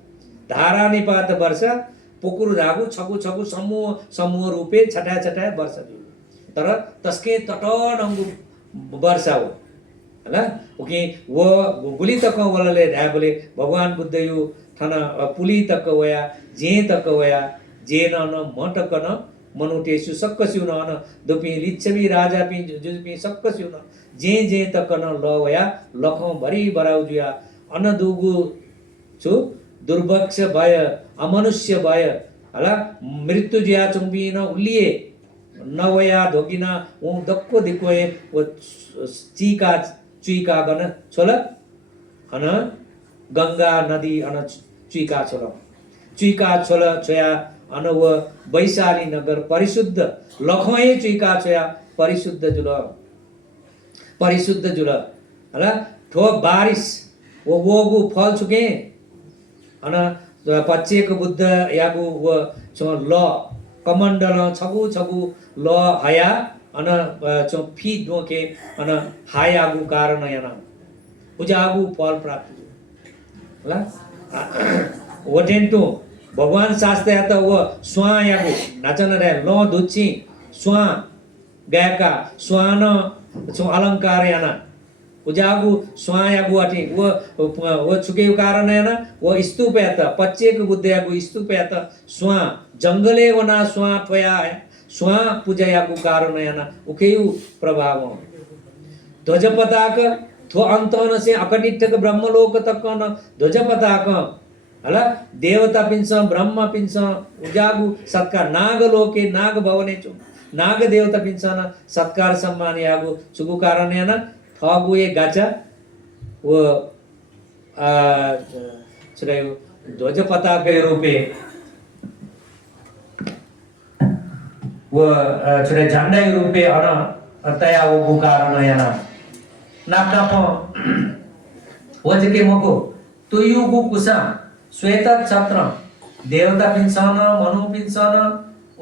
धारा निपात वर्षा पोकुरु धागु छगु छगु समूह समूह रूपे छटा छटा वर्षा दियो तर तस्के तटडंगु वर्षा हो हैन ओके वो गुली तक वलले ढाबले भगवान बुद्ध यो थन पुली तक वया जे तक वया जे न मटक न मनुटेसु सक्कस्यु न दुपी लिच्छवी राजा पि जुपि सक्कस्यु न जे तक न ल वया लखौ भरी बराउ जुया अन दुगु छु दुर्भक्ष भय अमनुष्य भय हला मृत्यु जिया चुंबी न उलिए नवया धोकिना उ दक्को दिकोए वो चीका चुइका गन छोल अन गंगा नदी अन चुइका छोल छोया अन वो वैशाली नगर परिशुद्ध लखोए चुइका छोया परिशुद्ध जुल हला ठो बारिश वो वोगु फल चुके अन पच्चेक बुद्ध यागु वो छो ल कमण्डल छगु छगु ल हया अन चो फी दोके अन हायागु कारण याना उजागु फल प्राप्त होला वटेन्टु भगवान शास्त्र त वो स्वा यागु नाचन रे ल दुछि स्वा गायका स्वान छो अलंकार याना उजागु स्वायागु अठी वो छुकेउ कारण याना वो स्तूप यात पच्चेक बुद्धयागु स्तूप यात स्वा जंगले वना स्वा ठोया स्वा पूजयागु कारण याना उकेयु प्रभाव ध्वज पताक थो अंतन से अकनिष्ठक ब्रह्मलोक तक न ध्वज पताक हला देवता पिंस ब्रह्म पिंस उजागु सत्कार नाग लोके नाग भवने छु नाग देवता पिंसन सत्कार सम्मान यागु चुगु कारणेन ठगु ए गाचा वो चुरायो ध्वज पताका रूपे वो चुरे झंडा रूपे अन तया वो बुकारण याना नापनापो वजके मको तुयुगु कुसा श्वेत छत्र देवता पिंसन मनु पिंसन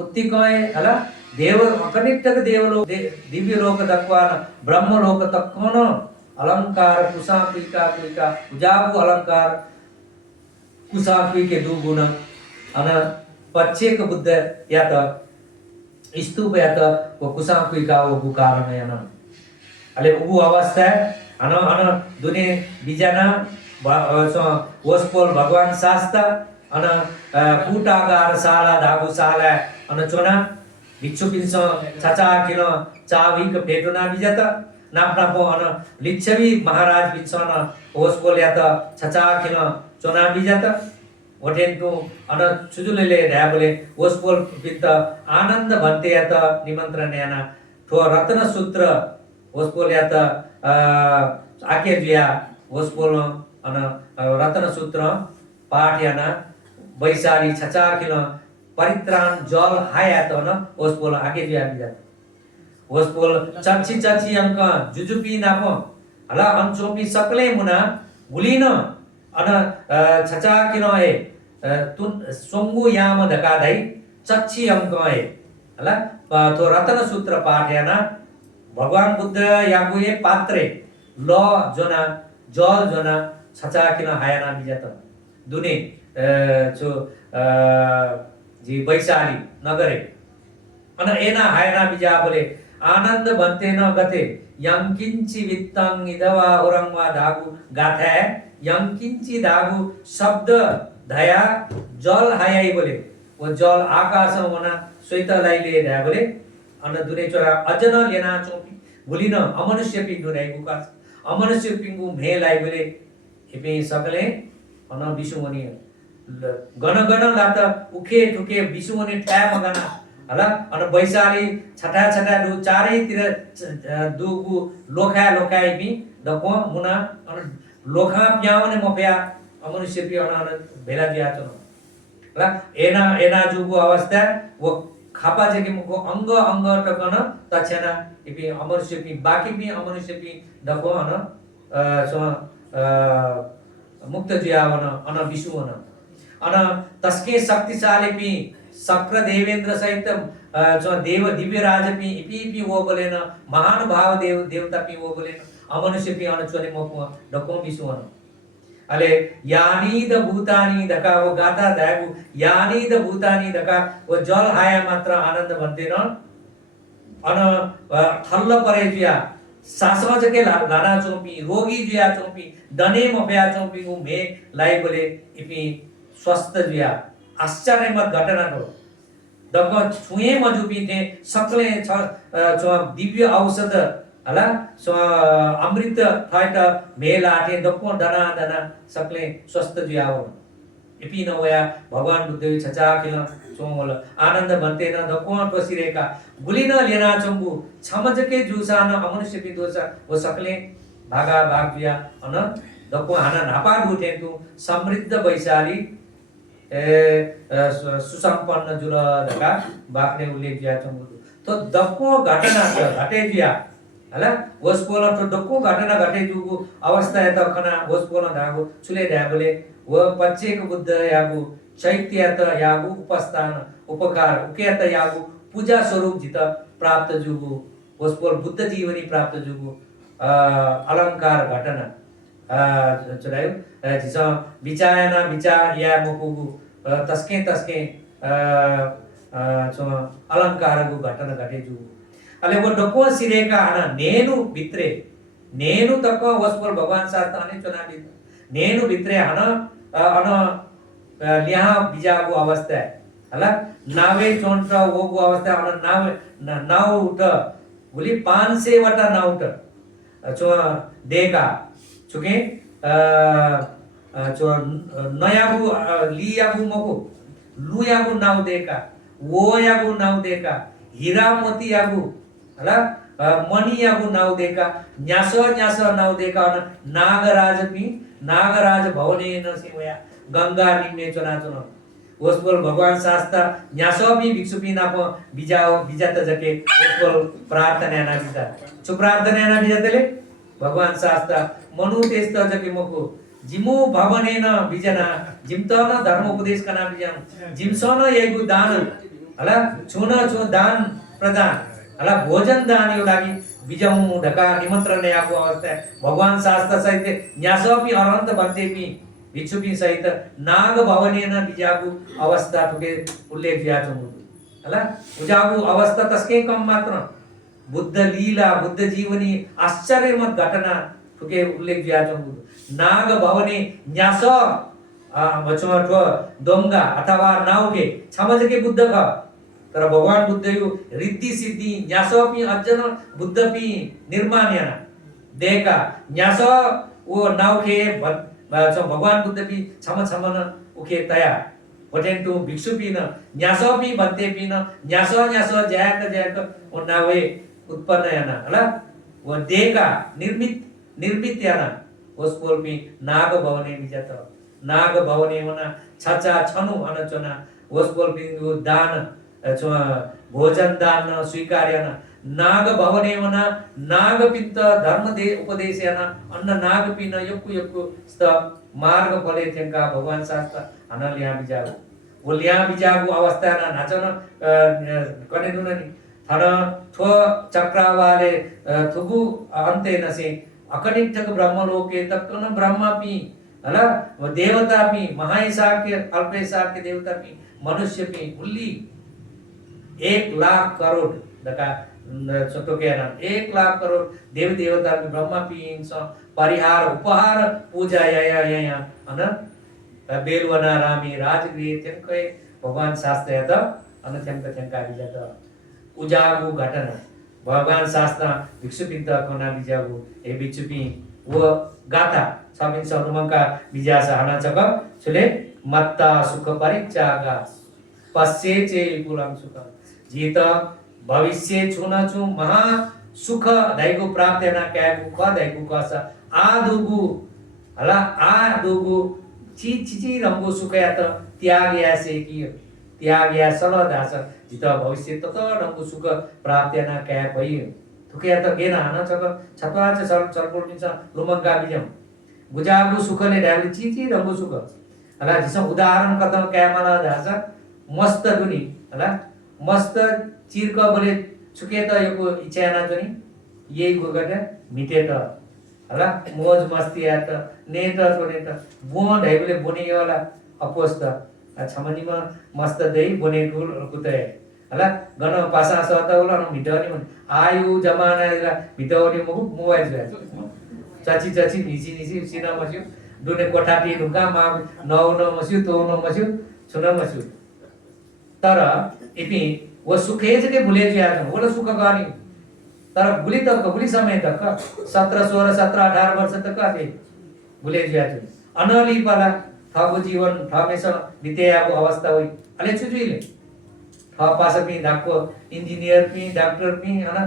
उत्तिकय हला देव अकनिष्ठक देवलोक दिव्य लोक दक्वान ब्रह्म लोक तक्कोन अलंकार कुसा कुलिका उजागु अलंकार कुसा के दु गुण अन पच्चेक बुद्ध या त स्तूप या त वो कुसा कुलिका वो बुकारण याना अले उ अवस्था अन अन दुने बिजना वस्पोल भगवान शास्ता अन पुटागार साला धागु साला अन चोना भिक्षु पिंस छचा किन चाविक भेटुना बिजता नापनापो अन लिच्छवी महाराज पिंसन वस्पोल या त छचा किन चोना बिजता वटेन्टु अन सुजुलेले ध्याबले वस्पोल पित्त आनन्द भन्ते या त निमन्त्रण याना ठो रत्न सूत्र वस्पोल या त आके जिया वस्पोल अन रत्न सूत्र पाठ याना वैशाली छचा किन परित्राण जल हाया त न वस्पोल आके जिया बिजा वस्पोल चची अंक जुजुपी नाप हला अंचोपी सकले मुना गुलिन अन छचा किन ए तुन सोंगु याम धकादै चची अंक ए हला तो रत्न सूत्र पाठ याना भगवान बुद्ध यागुए पात्रे ल जना जल जना छचा किन हायाना बिजात दुने जो जी वैशाली नगरे अन एना हायना बिजा बोले आनंद बनते न गते यंकिंची वित्तंग इदवा औरंगवा धागु गाथा यंकिंची धागु शब्द धया जल हायाई बोले वो जल आकाश मना श्वेत लाइले ध्या बोले अन दुने चोरा अजन लेना चोपी भुलिन अमनुष्य पिंडु नै गुकास अमनुष्य पिंगु मे लाई बोले एपे सकले अन विशुमनी गण गण लात उखे ठुके विशुमनी ठ्या मगना हला अन वैशाली छटा दु चारैतिर दुगु लोखा लोखाइ बि दको मुना अन लोखा प्याउने मप्या अमनुष्य पि अन भेला दिया छ हला एना जुगु अवस्था वो खापा जेके मुको अंग अंग टकन तछना इपि अमनुष्य पि बाकी पि अमनुष्य पि दको अन सो मुक्त जियावन अन विशुवन अन तस्के शक्तिशाली पि सक्र देवेंद्र सहित जो देव दिव्य राज पि इपि वो बोलेन महानुभाव देव देवता पि वो बोलेन अमनुष्य पि अन चोने मको दको विशुवन अले यानीद भूतानी दका वो गाता दागु यानीद भूतानी दका वो जल हाया मात्र आनंद भन्थे न अन थल्ल परे जिया सासवा जके लाना चोपी रोगी जिया चोपी दने मप्या चोपी गु मे लाई बोले इपि स्वस्थ जिया आश्चर्यमत घटना हो दक छुए मजुपी थे सकले छ दिव्य औषध हला सो अमृत फाइट मेला थे दक्को दना दना सकले स्वस्थ जियाओ इपि नवया भगवान बुद्ध छचा किन सोमल आनंद भन्ते न दक्को टोसिरेका गुलिन लेना चंगु छमजके जुसान अमनुष्य पि दोष वो सकले भागा भाग जिया अन दक्को हाना नापा दुटेन्तु समृद्ध वैशाली सुसंपन्न जुल दका बाक्ने उल्लेख जिया चंगु तो दक्को घटना घटे जिया हला वस्पोल तो दक्को घटना घटे जुगु अवस्था त खना वस्पोल धागु छुले ध्याबले व पच्चेक बुद्ध यागु चैत्य त यागु उपस्थान उपकार उकेत यागु पूजा स्वरूप जित प्राप्त जुगु वस्पोल बुद्ध जीवनी प्राप्त जुगु अलंकार घटना चलायो जिस विचायना विचार या मुकुगु तस्के सो अलंकार गु घटना घटे जुगु अले वो डको सिरेका हना नेनु बित्रे नेनु तक वस्पोल भगवान शास्त्राने चुनावी नेनु बित्रे हना अन लिहा बिजागु अवस्था हला नावे चोंट वोगु अवस्था अन नावे नाउट गुली 500 वटा नाउट चो देका चुके cho noyabu liyabu moko luyabu nau deka woyabu nau deka hira moti yabu hala mani yabu nau deka nyasa nau deka Nagraj भवने न सिमया गंगा निम्ने चुना चुना उसपोल भगवान शास्त्र न्यासोपी भिक्षुपी नापो बिजाओ बिजात जके उसपोल प्रार्थना ना बिजा छु प्रार्थना ना बिजातले भगवान शास्त्र मनु तेस्त जके मको जिमु भवने न बिजना जिमत न धर्म उपदेश कना बिजान जिमसन येगु दान हला छुन छु दान प्रदान हला भोजन दान यो लागि बिजाउ ढका निमन्त्रण याको अवस्था भगवान शास्त्र सहित न्यासोपी अनन्त बन्तेपी भिक्षुपी सहित नाग भवनेन बिजागु अवस्था ठुके उल्लेख ज्याचो हला उजागु अवस्था तस्कै कम मात्र बुद्ध लीला बुद्ध जीवनी आश्चर्यमत घटना ठुके उल्लेख ज्याचो नाग भवने न्यास वचो दोंगा अथवा नाउके छमजके बुद्ध ख तर भगवान बुद्ध यो रिद्धि सिद्धि न्यासोपी अज्जन बुद्धपी निर्माण्यना देका न्यास वो नाउके भगवान बुद्धपी छम छमन उके तया वटेन्टु भिक्षुपी न न्यासोपी भन्तेपी न न्यास जयाक ओ नावे उत्पन्न याना हला वो देका निर्मित याना ओस्पोलपी नाग भवने बिजत नाग भवने मना छचा छनु अनचना ओस्पोलपी दान भोजन दान स्वीकार्यन नाग भवने मना नाग पित्त धर्म दे उपदेशयन अन्न नाग पिन यक्कु स्त मार्ग फले थेंका भगवान शास्त्र अनल्या बिजागु ओल्या बिजागु अवस्था ना नाचन कने दुननि थन थो चक्रवाले थुगु अन्ते नसे अकनिष्ठक ब्रह्मलोके तक्कन ब्रह्मपि हला देवतापि महाईशाक्य अल्पेशाक्य देवतापि मनुष्यपि उल्ली 1,00,000 करोड़ दका सतो के नाम 1,00,000 करोड़ देव देवता ब्रह्मा पींस परिहार उपहार पूजा या अन बेलवना रामी राजगृह तेनकै भगवान शास्त्र यात अन थेंका बिजात उजागु घटना भगवान शास्त्र भिक्षुपिन्त कोना बिजागु ए भिक्षुपि वो गाथा सबिन सनुमका बिजास हना चक छले मत्ता सुख परित्यागा पश्चेचे पुराम सुख जीत भविष्य छुना छु महा सुख दैगु प्राप्त ना क्यागु ख दैगु कस आदुगु हला आदुगु ची रंगु सुख या त त्याग या से कि त्याग या सल दास जित भविष्य तत रंगु सुख प्राप्त ना क्या भई थुके त गेना हना छक छपा छ चरपुर दिन्छ लुमंगा बिजम बुजागु सुखले डाली ची रंगु सुख हला जिस उदाहरण कत क्या मला दास मस्त दुनी हला मस्त चिरक बोले छुके त यो इच्छा ना जनी यही गोगट मिटे त हला मौज मस्ती या त नेत छोने त बो ढाइबले बोने वाला अपोस्त छमनीमा मस्त देई बोने कुते हला गन पासा सता होला न मिटनी आयु जमाना ला मिटौनी मोबाइल छ चाची निसी सिना मस्यु दुने कोठाटी ढुका मा नौ मस्यु तो मस्यु छुना मस्यु तर इपि वो सुखे जके भुले जात वो सुख गानी तर भुली समय तक 17 16 17 18 वर्ष तक आते भुले जात अनली पाला थागु जीवन थामेसा बितेयाको अवस्था होई अले छुजुइले था पास पि डाक्को इंजीनियर पि डॉक्टर पि हना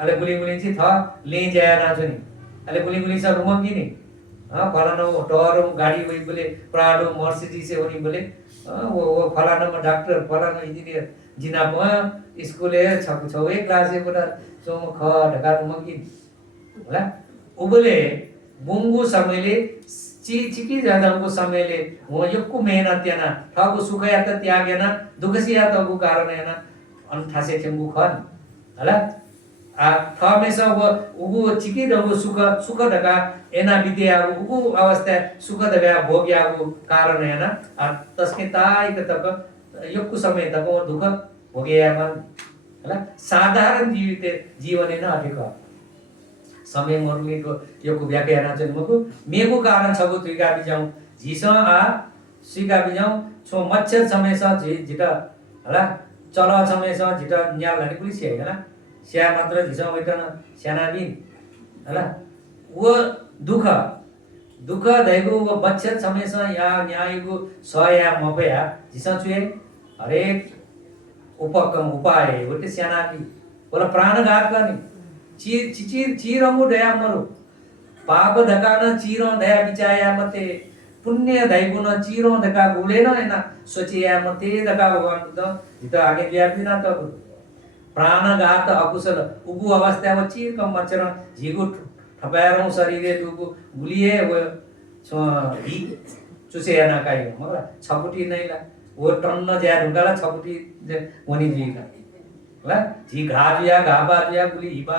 अले गुली छि था ले जाया ना छनि अले गुली सा रुमंगी नि फलाना टोरो गाड़ी वही बोले प्राडो मर्सिडीज से होनी बोले वो फलाना में डॉक्टर फलाना इंजीनियर जिना स्कूल है छवे क्लास है बोला सो ख ढका रुमंगी होला उ बोले बुंगु समयले चिकी ज्यादा को समयले हो यक्कु मेहनत याना ठगु सुख या त त्यागेना दुखसी या तगु कारण याना अन ठासे थेंगु खन होला आ थमेसा वो उगु चिकी दगु सुख ढका एना विद्या उगु अवस्था सुख दगा भोग्यागु कारण याना आ तस्के ताई तक यक्कु समय तक दुख भोगेया मन होला साधारण जीवन न अधिक समय मरुको योको व्याख्या चाहिँ मको मेगु कारण छगु त्रिका बिजाउ झिस आ सिका बिजाउ छो मच्छर समय स झिटा होला चल समय स झिटा न्याल लाने पुलिस है होला स्या मात्र झिस वैतन स्याना बिन होला वो दुख दुःख दैगु व बच्चत समेसा या न्यायगु सया मपया जिसा छुए हरेक उपाय होते स्याना की बोला प्राणघात करनी चीरमु दया मरु पाप धकान चीरो दया बिचाया मते पुण्य दैगुण चीरो धका गुलेन एना सोचिया मते धका भगवान बुद्ध जित आगे व्यापी ना तो प्राणघात अकुशल उगु अवस्था में चीर कम मच्छर झिगु ठपायरों शरीरे दुगु गुलिए वो ही चुसे ना काई मगर छपुटी नहीं ला वो टन्न ज्या ढुकाला छपुटी वनी जी ला जी घाबा दिया गुली हिबा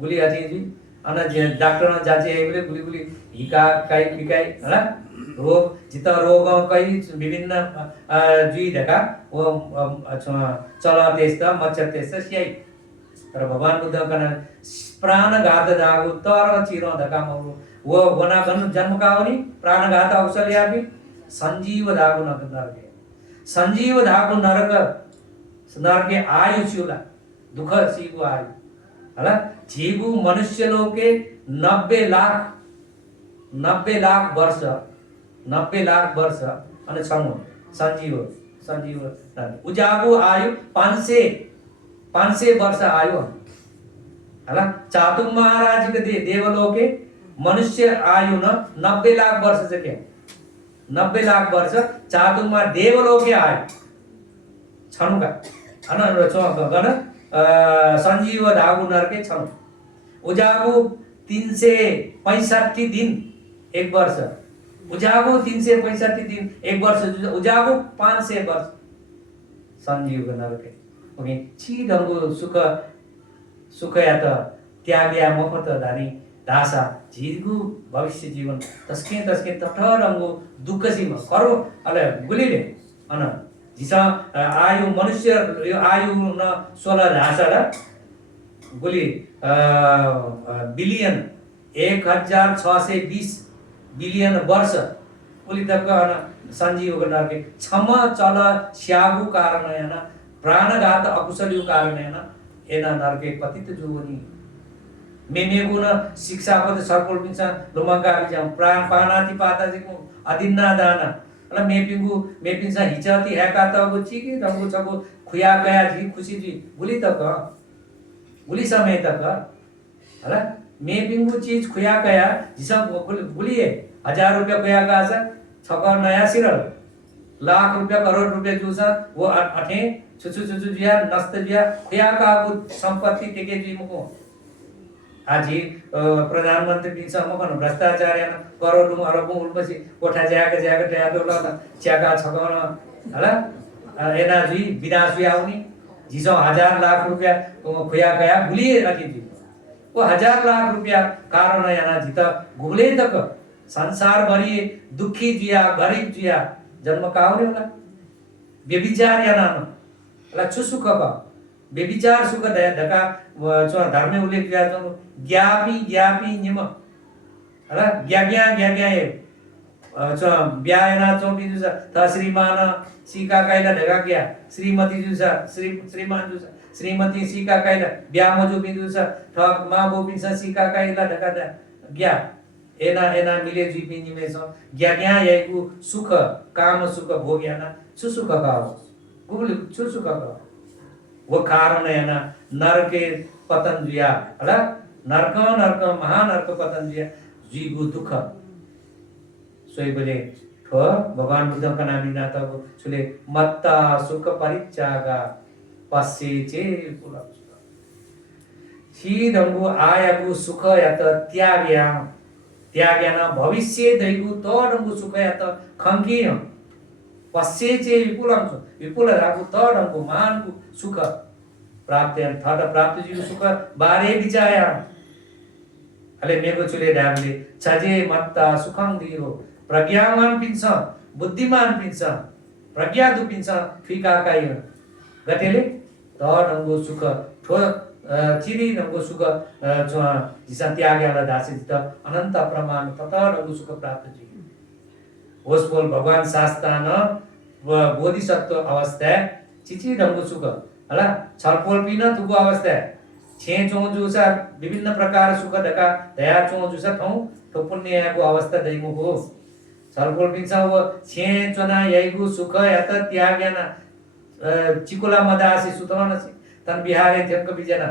गुली अति जी अन डाक्टर जाचे बोले गुली गुली हिका काई पिकाई हला रोग जिता रोग कई विभिन्न जी धका वो चला तेस्ता मच्छर तेस्ता सियाई तर भगवान बुद्ध कन प्राणघात दागु तर चिरो धका मरु वो वना गन जन्म कावनी प्राणघात औषध्या भी संजीव धागु नरके संजीव धागु नरके आयु छिउला दुख सीगु आयु हला जीगु मनुष्य लोके 90 लाख वर्ष અને છણું संजीव उजागु आयु 500 वर्ष आयु हला चातुम महाराज के देवलोके मनुष्य आयु न 90 लाख वर्ष से क्या 90 लाख वर्ष चातुम देवलोके आयु छणु का अन गन संजीव धागु नरके छणु उजागु 365 दिन एक वर्ष उजागु 365 दिन एक वर्ष उजागु 500 वर्ष संजीव नरके ओके छि दंगु सुख या त त्याग या मफत धारी दासा झिगु भविष्य जीवन तस्के तठरंगु दुःख सीमा करो अले गुलिले अन जिसा आयु मनुष्य आयु न 16 धासा गुली बिलियन 1620 बिलियन वर्ष गुली तक संजीव नरके क्षम चल स्यागु कारण याना प्राणघात अकुशलियु कारण याना एना नरके पतित जुवनी मेमेगुण शिक्षा पद सर्पोल पिंसा लोमंगा बिजा प्राण पानाति पाताजि को अदिन्ना दाना अला मेपिंसा हिचाति हैका त गुची कि दंगु छगु खुया गया जी खुशी जी गुली तक गुली समय तक हला मेपिंगु चीज खुया गया जिसा गुली है 1000 रुपया खुया का सा छका नया सिरल लाख रुपया करोड़ रुपया जूसा वो अठे छुछु जिया नस्त जिया खुया का संपत्ति टेके जी मुको आजी प्रधानमंत्री पिंसा मकन भ्रष्टाचार याना करोड़ अरबों उल्पसी कोठा जागा टया दोला च्याका छगन हला एना जी विनाश आउनी जिसो 1000 लाख रुपया खुया गया गुली अति जी वो 1000 लाख रुपया कारण याना जिता गुले तक संसार भरी दुखी जिया गरीब जिया जन्म कावरे होला व्यभिचार याना ला सुख का व्यभिचार सुख दया धका चो धर्म उल्लेख किया तो ज्ञापी निम हला ज्ञाज्ञा ए चो ब्यायना चोपी जुसा त श्रीमान सीका काइला ढगा गया श्रीमती जुसा श्रीमान जुसा श्रीमती सीका काइला ब्या मजु बिजुसा ठक मा बो बिसा सीका काइला ढगा दा गया एना मिले जी पिनी में सो ज्ञाज्ञा येगु सुख काम सुख भोग्याना सुसुख का गुबुल सुसुख का वो कारण है ना नरके पतन जिया हला नरक महानरक पतन जिया जीगु दुख सोई बोले ठो भगवान बुद्ध का नाम ना तो छुले मत्ता सुख परित्यागा पस्से चे पुला छी दंगु आयागु सुख या त त्याग्याना भविष्य दैगु तो दंगु सुख या त खंकी पस्से चे विपुल रागु तो दंगु महानगु सुख प्राप्त प्राप्त जी सुख बारे बिचाया अले मेगो चुले डाबले छजे मत्ता सुखं धीरो प्रज्ञावान पिंस बुद्धिमान पिंस प्रज्ञा दु पिंस फीका काय गतेले तो दंगु सुख ठो चिरी दंगु सुख जो जिसा त्यागयाला दासे त अनंत प्रमाण तथा दंगु सुख प्राप्त जी होस बोल भगवान शास्तान बोधिसत्व अवस्था चिची दंगु सुख हला छलपोल पिन तुको अवस्था छे चों जुसा विभिन्न प्रकार सुख धका दया चों जुसा थौ तो पुण्य याको अवस्था दैमुको छलफल पिन्छ वो छे चना यैगु सुख यात त्यागेना चिकुला मदासी सुतवन तन बिहारे थेक बिजना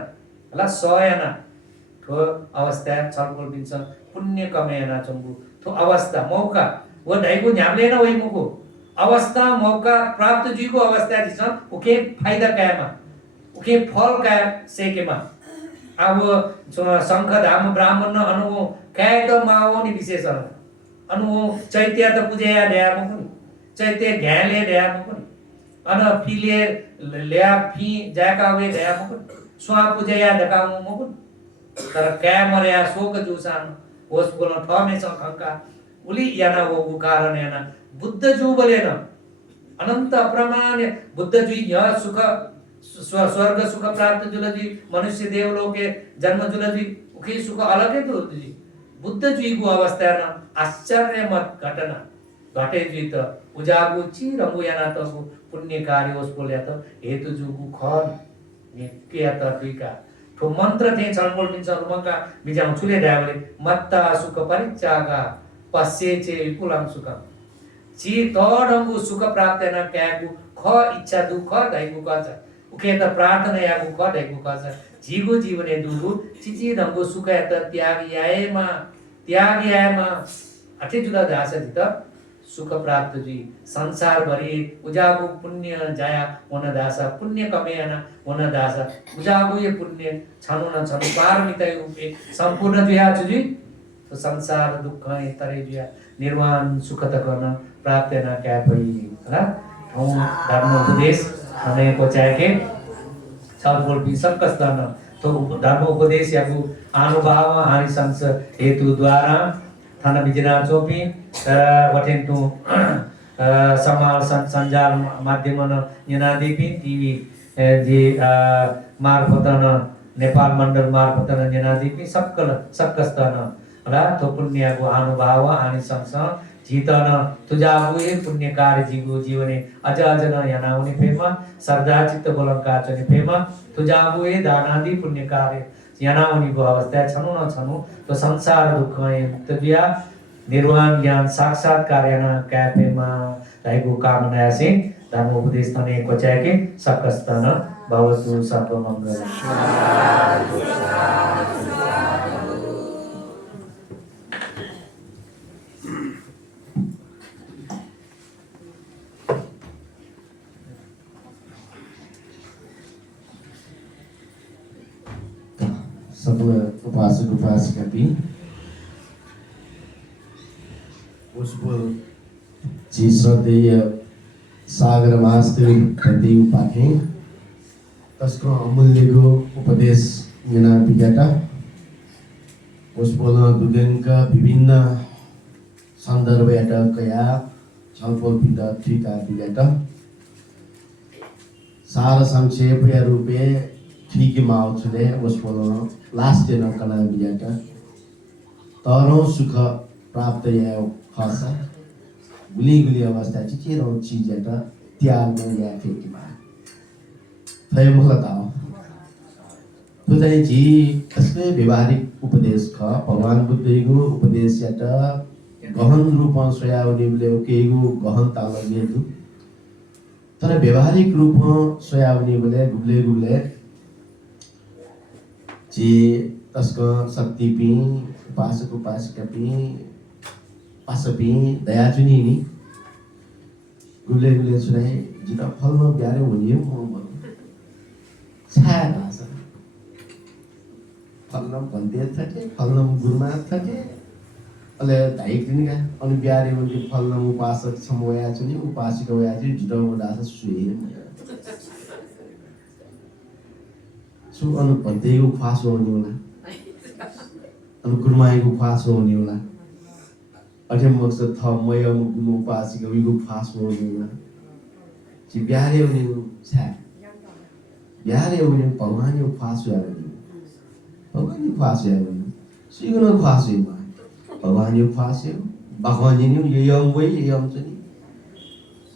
हला सयना ठो अवस्था छलफल पिन्छ पुण्य कमेना चंगु तो अवस्था मौका वो दैगु न्यामले न वही मुको अवस्था मौका प्राप्त जीको अवस्था दिसन उके फाइदा कायमा उके फल काय सेकेमा अब शंख धाम ब्राह्मण अनु काय त माओ नि विशेषण अनु चैत्य त पूजया ल्या मुकुन चैत्य घ्याले ल्या मुकुन अन फिले ल्या फी जाका वे ल्या मुकुन स्वा पूजया दकाउ मुकुन तर काय मर्या शोक जुसान ओस बोल ठमे खंका उली याना वो कारण याना बुद्ध जु बोलेन अनंत अप्रमाण बुद्ध जु यह सुख स्वर्ग सुख प्राप्त जुलजी मनुष्य देवलोके जन्म जुलजी उखी सुख अलग है तो जी बुद्ध जी को अवस्था न आश्चर्य मत घटना घटे जी त उजागु ची रंगु याना तो पुण्य कार्य ओस बोले तो हेतु जुगु खन के त तुइका तो मंत्र थे छलफल पिन्छ रुमका बिजाउ छुले ड्यावले मत्ता सुख परित्यागा पश्येचे विपुलम सुख ची तडंगु सुख प्राप्त न क्यागु ख इच्छा दुख दैगु कछ उके त प्रार्थना यागु ख दैगु कछ जीगु जीवने दुगु चिची दंगु सुख त त्याग याएमा अठे जुदा दास जित सुख प्राप्त जी संसार भरि उजागु पुण्य जाया वन दासा पुण्य कमेना वन दासा उजागु ये पुण्य छनु न छनु पारमितै रूपे संपूर्ण जुया जुजी तो संसार दुख तरे जुया निर्वाण सुख त गर्न प्राप्त न क्या पई है हम धर्म उपदेश हमें को चाहे के छलफल भी सकस गर्न तो धर्म उपदेश यागु अनुभव हानि संस हेतु द्वारा थाना बिजना चोपी वटेंटु समाल संजाल माध्यमन यनादिपि टीवी जी मार्फतन नेपाल मण्डल मार्फतन यनादिपि सकस्तन रा तो पुण्य को अनुभव हानि संस जीतन तुजागु ए पुण्य कार्य जीगु जीवने अज न यनाउनि फेमा श्रद्धा चित्त बोलंका चनि फेमा तुजागु ए दानादि पुण्य कार्य यनाउनि को अवस्था छनु न छनु तो संसार दुख मुक्त बिया निर्वाण ज्ञान साक्षात्कार याना कैफेमा रहेको कामना से धर्म उपदेश तने कोचाके सकस्तन भवतु सर्वमंगल सब उपासक उपासिका भी उसको जी श्रद्धेय सागर मास्त्री प्रति उपाखे तस्को अमूल्यको उपदेश मिना बिगाटा उसको दुगनका विभिन्न सन्दर्भबाट कया छलफल पिता ठिका बिगाटा सार संक्षेप या रूपे ठीक माउ छले उसको लास्ट दिन कना बिगाटा तरो सुख प्राप्त या खासा गुली अवस्था चाहिँ रो चीज eta त्याग या फेकिमा थय मुखताओ तो चाहिँ जी कसले व्यवहारिक उपदेश ख भगवान बुद्धको उपदेश eta गहन रूपमा स्वयावनीले केगु गहन तालगेदु तर व्यवहारिक रूपमा स्वयावनी बोले गुले जी तस्को शक्ति पि उपासक उपासिका पि पासपी दया चुनी नि गुले सुनाए जिता फलमा ब्यारे हुने म छाया भाषा फलम भन्ते थके फलम गुरुमा थके अले धाइक दिन का अनि ब्यारे हुने फलम उपासक समोया चुनी उपासिका होया चाहिँ जिता दास सुए सु अनु भन्तेको फासो हुने होला अनु गुरुमाको फासो हुने होला अठे मकसद था मय मुगु उपासिका विगु फास होना जी ब्यारे हुने छ ब्यारे हुने भगवान फास हो भगवान फास हो सिगुन फास हो भगवान फास हो भगवान नि यम वै यम चाहिँ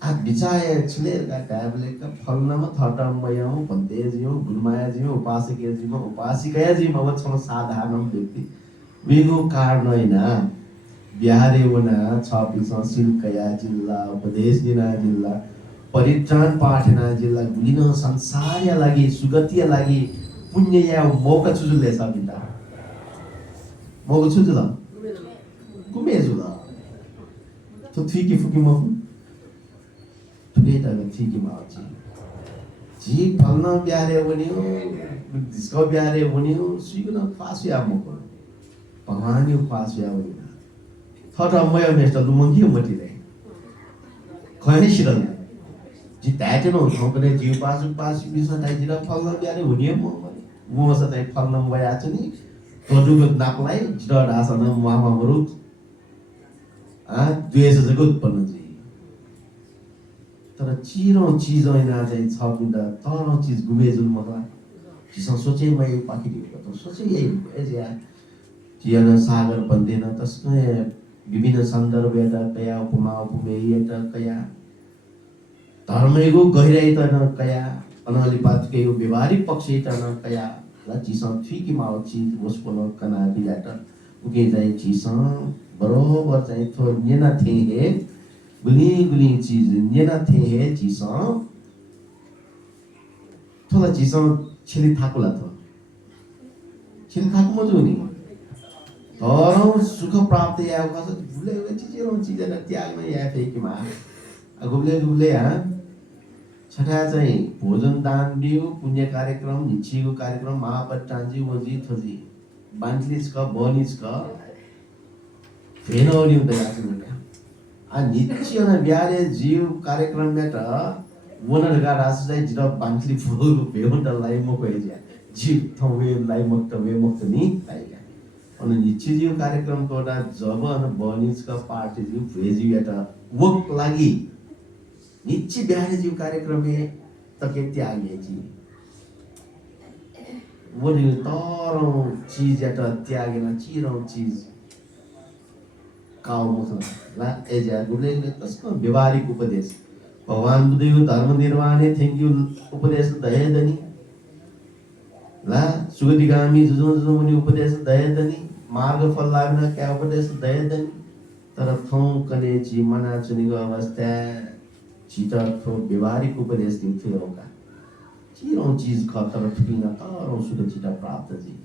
आ बिचाय छले का टाबले का फलनामा थटम मयम भन्ते जियो गुरुमाया जियो उपासिका जियो उपासिका जियो अब छ साधारण व्यक्ति वेगो कारण होइन बिहारे वना छपिस सिल्कया जिल्ला उपदेश दिना जिल्ला परित्राण पाठना जिल्ला गुलिन संसारया लागि सुगतिया लागि पुण्य या मौका छुजुले छ बिन्दा मौका छुजुल गुमेजुल तो थीकी फुकी मौ तुगेटा थीकी माउची जी फल्न बिहारे वनियो दिसको बिहारे वनियो सुइगन फासिया मको पहानी फासिया वनियो थटा मय मेस्ट लुमंगी मटिले खैनी सिरल जी ताटेनो थोकने जीव पासु बिसा ताइ जिरा फल्न बिहारे वनियो म मसा ताइ फल्न मया छनी तोजुग नापलाई जिरा रासन मामा मरु आ द्वेष जगत उत्पन्न जी तर चिरो चीज हैन चाहिँ छ बिन्दा तर चीज गुमे जुन मका जिसँग सोचे मैं पाखी दिएको त सोचे यही एजिया जियन सागर बन्दैन तस्मै विभिन्न सन्दर्भबाट कया उपमा उपमेयबाट कया धर्मको गहिराई त न कया अनालिपातकै व्यवहारिक पक्ष त न कया ल जिसँग ठिकी माउ चीज वस्पनो कना दिलाट उके चाहिँ जिसँग बरोबर चाहिँ थो नेना थे हे गुली चीज नेना थे हे जिसँग थोला जिसँग छिली थाकुला थो छिली थाकु मजो नि तर सुख प्राप्त या कस गुले चीज न त्याग में या फेकिमा गुले हा छठा चाहिँ भोजन दान दियो पुण्य कार्यक्रम निच्छीको कार्यक्रम महापट्टान्जी वजी थजी बान्टलिस का बनिस का फेनौरी हुँदै आछन् आ निच्छीना ब्यारे जीव कार्यक्रम मेट वनरका रासुलाई जिरा बान्टली फुल भेउन्टलाई मको हेज्या जीव थवे लाई मुक्त वे मुक्त नि लाइगा अनि निच्छी जीव कार्यक्रम कोडा जब अन बनिस का पार्टी जीव भेजी एटा वक लागि निच्छी ब्यारे जीव कार्यक्रम में तके त्यागे जी वो नि तारो चीज एटा त्यागे न चिरो चीज काउ मुख ला एजा गुले तस्को व्यवहारिक उपदेश भगवान बुद्धको धर्म निर्वाहने थ्याङ्क यू उपदेश दहेदनी ला सुगतिगामी जुजु मुनि उपदेश दहेदनी मार्ग फल लाग्न क्या उपदेश दहेदनी तर थौ कने जी मना चुनिको अवस्था चिता थो व्यवहारिक उपदेश दिन्थ्यो होगा चिरो चीज खतर ठिकिन तर सुगतिता प्राप्त जी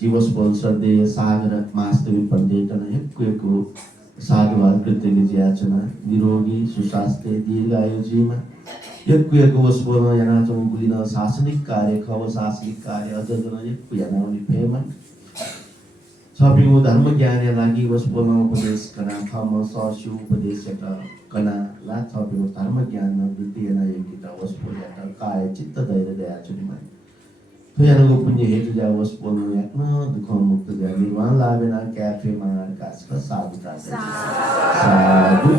जीवस बोल सदे सागर मास्तवी पण्डितन हेक्कुको साधुवाद कृत्यले ज्याचना निरोगी सुस्वास्थ्य दीर्घायु जीवमा यक्कुको वस्पोन याना चौ गुलिन शासनिक कार्य खव शासनिक कार्य अझजन यक्कु याना उनी फेमन छपिङो धर्म ज्ञान लागि वस्पोन उपदेश कना थम सस्यु उपदेश कना ला छपिङो धर्म ज्ञान वृद्धि याना योगिता वस्पोन याता काय चित्त धैर्य दया चुनिमा थुयानको पुण्य हेतु जा वस्पोन याक्न दुख मुक्त जा निर्वाण लाभेना क्याफे मार कासका साधु साधु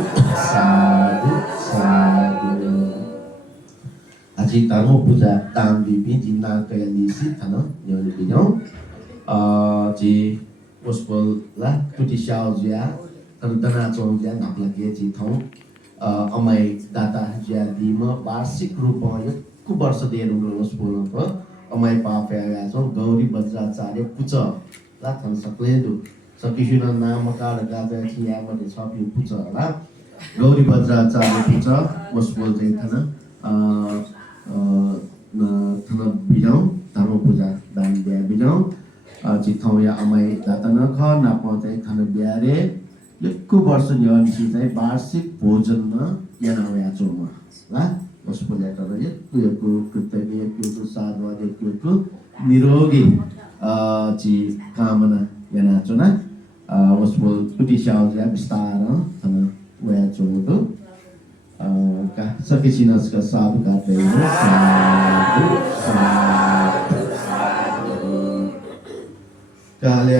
साधु साधु आजि तामो पूजा ताम दिपि जिन्ना कयलिसी थन न्योले बिनो जी वस्पोल ला टुटी शाउ ज्या तना चोङ ज्या नाप्ला के जी थौ अमाई दाता ज्या दिम वार्षिक रूपमा यक्कु वर्ष देरु वस्पोल प अमाई पापे आया छौ गौरी वज्राचार्य पुच ला थन सक्लेदु सकिसुन नाम काड गाजा थिया मते छपि पुच ला गौरी वज्राचार्य पुच वस्पोल चाहिँ थन थन बिजौ धर्म पूजा दान दिया बिजौ चिथौ या अमाई दातन ख नाप चाहिँ थन ब्यारे यक्कु वर्ष न्यन्सी चाहिँ वार्षिक भोजनमा याना या चोमा ला वस्पोल याटर यक्कु कृतज्ञ यक्कु साधुवाद यक्कु निरोगी ची कामना याना चोना वस्पोल टुटी शाउ या विस्तार थन वया चोदो का सकिसिनस का साधु गाते साधु साधु काले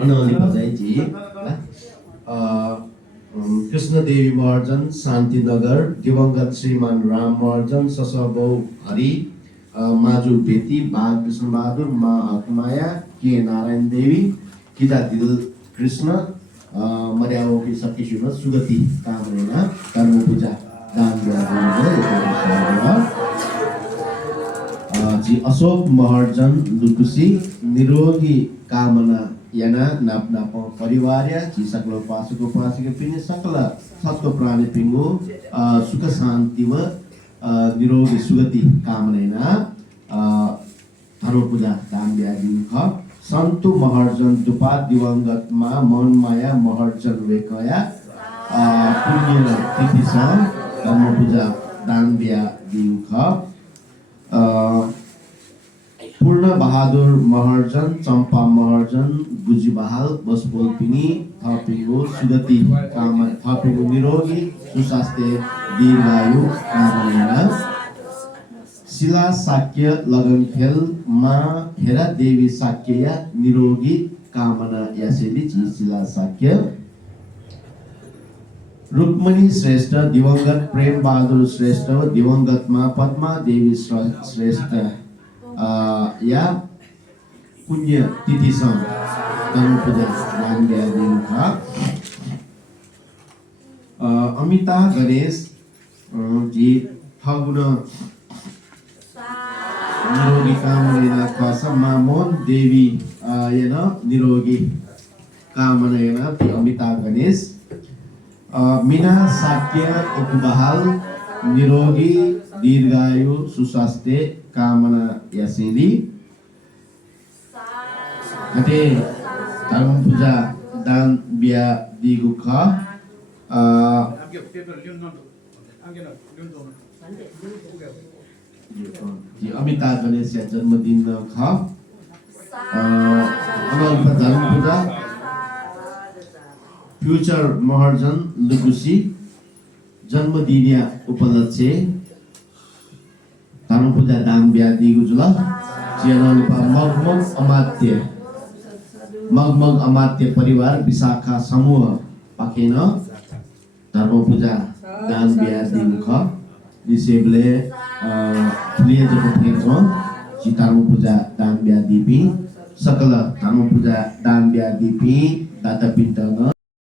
अनली बजाई जी कृष्ण देवी महर्जन शान्तिनगर दिवंगत श्रीमान राम महर्जन ससबौ हरि माजु बेती बाल कृष्ण बहादुर मा हकमाया के नारायण देवी किदा दिल कृष्ण मर्याओ की सकिसुन सुगति कामरेना कर्म पूजा दान दिया जी अशोक महर्जन लुकुसी निरोगी कामना याना नाप नाप परिवार जी सकल उपासक पिने सकल सत्व प्राणी पिंगो सुख शांति व निरोगी सुगति कामना धर्म पूजा दान ब्याजी ख संतु महर्जन दुपा दिवंगत मा मन माया महर्जन वेकया पुण्य तिथि स धर्म पूजा दान ब्याजी ख पूर्ण बहादुर महर्जन चंपा महर्जन गुजी बहाल बसपोल पिनी थपिगो सुगति काम थपिगो निरोगी सुस्वास्थ्य दीर्घायु कामना शिला साक्य लगन खेल मा हेरा देवी साक्य या निरोगी कामना यासेली शिला साक्य रुक्मणी श्रेष्ठ दिवंगत प्रेम बहादुर श्रेष्ठ दिवंगत मा पद्मा देवी श्रेष्ठ या पुण्य तिथि सं धर्म पूजा दान दिन था अमिता गणेश जी फगुन निरोगी कामना खसमा मोहन देवी निरोगी कामना अमिता गणेश मीना साक्य उपबहाल निरोगी दीर्घायु सुस्वास्थ्य कामना यासेली कते धर्म पूजा दान बिया दिगु ख जी अमिताभ गणेश या जन्मदिन ख अनल्प धर्म पूजा फ्यूचर महर्जन लुकुसी जन्मदिन उपलक्ष्य धर्म पूजा दान ब्यादी गुजुला जियानल्प मगमग अमात्य परिवार विशाखा समूह पाखेन धर्म पूजा दान ब्यादी ख दिसेबले प्रिय जको धर्म पूजा दान ब्यादी पि सकल धर्म पूजा दान ब्यादी पि दाता पिन्तन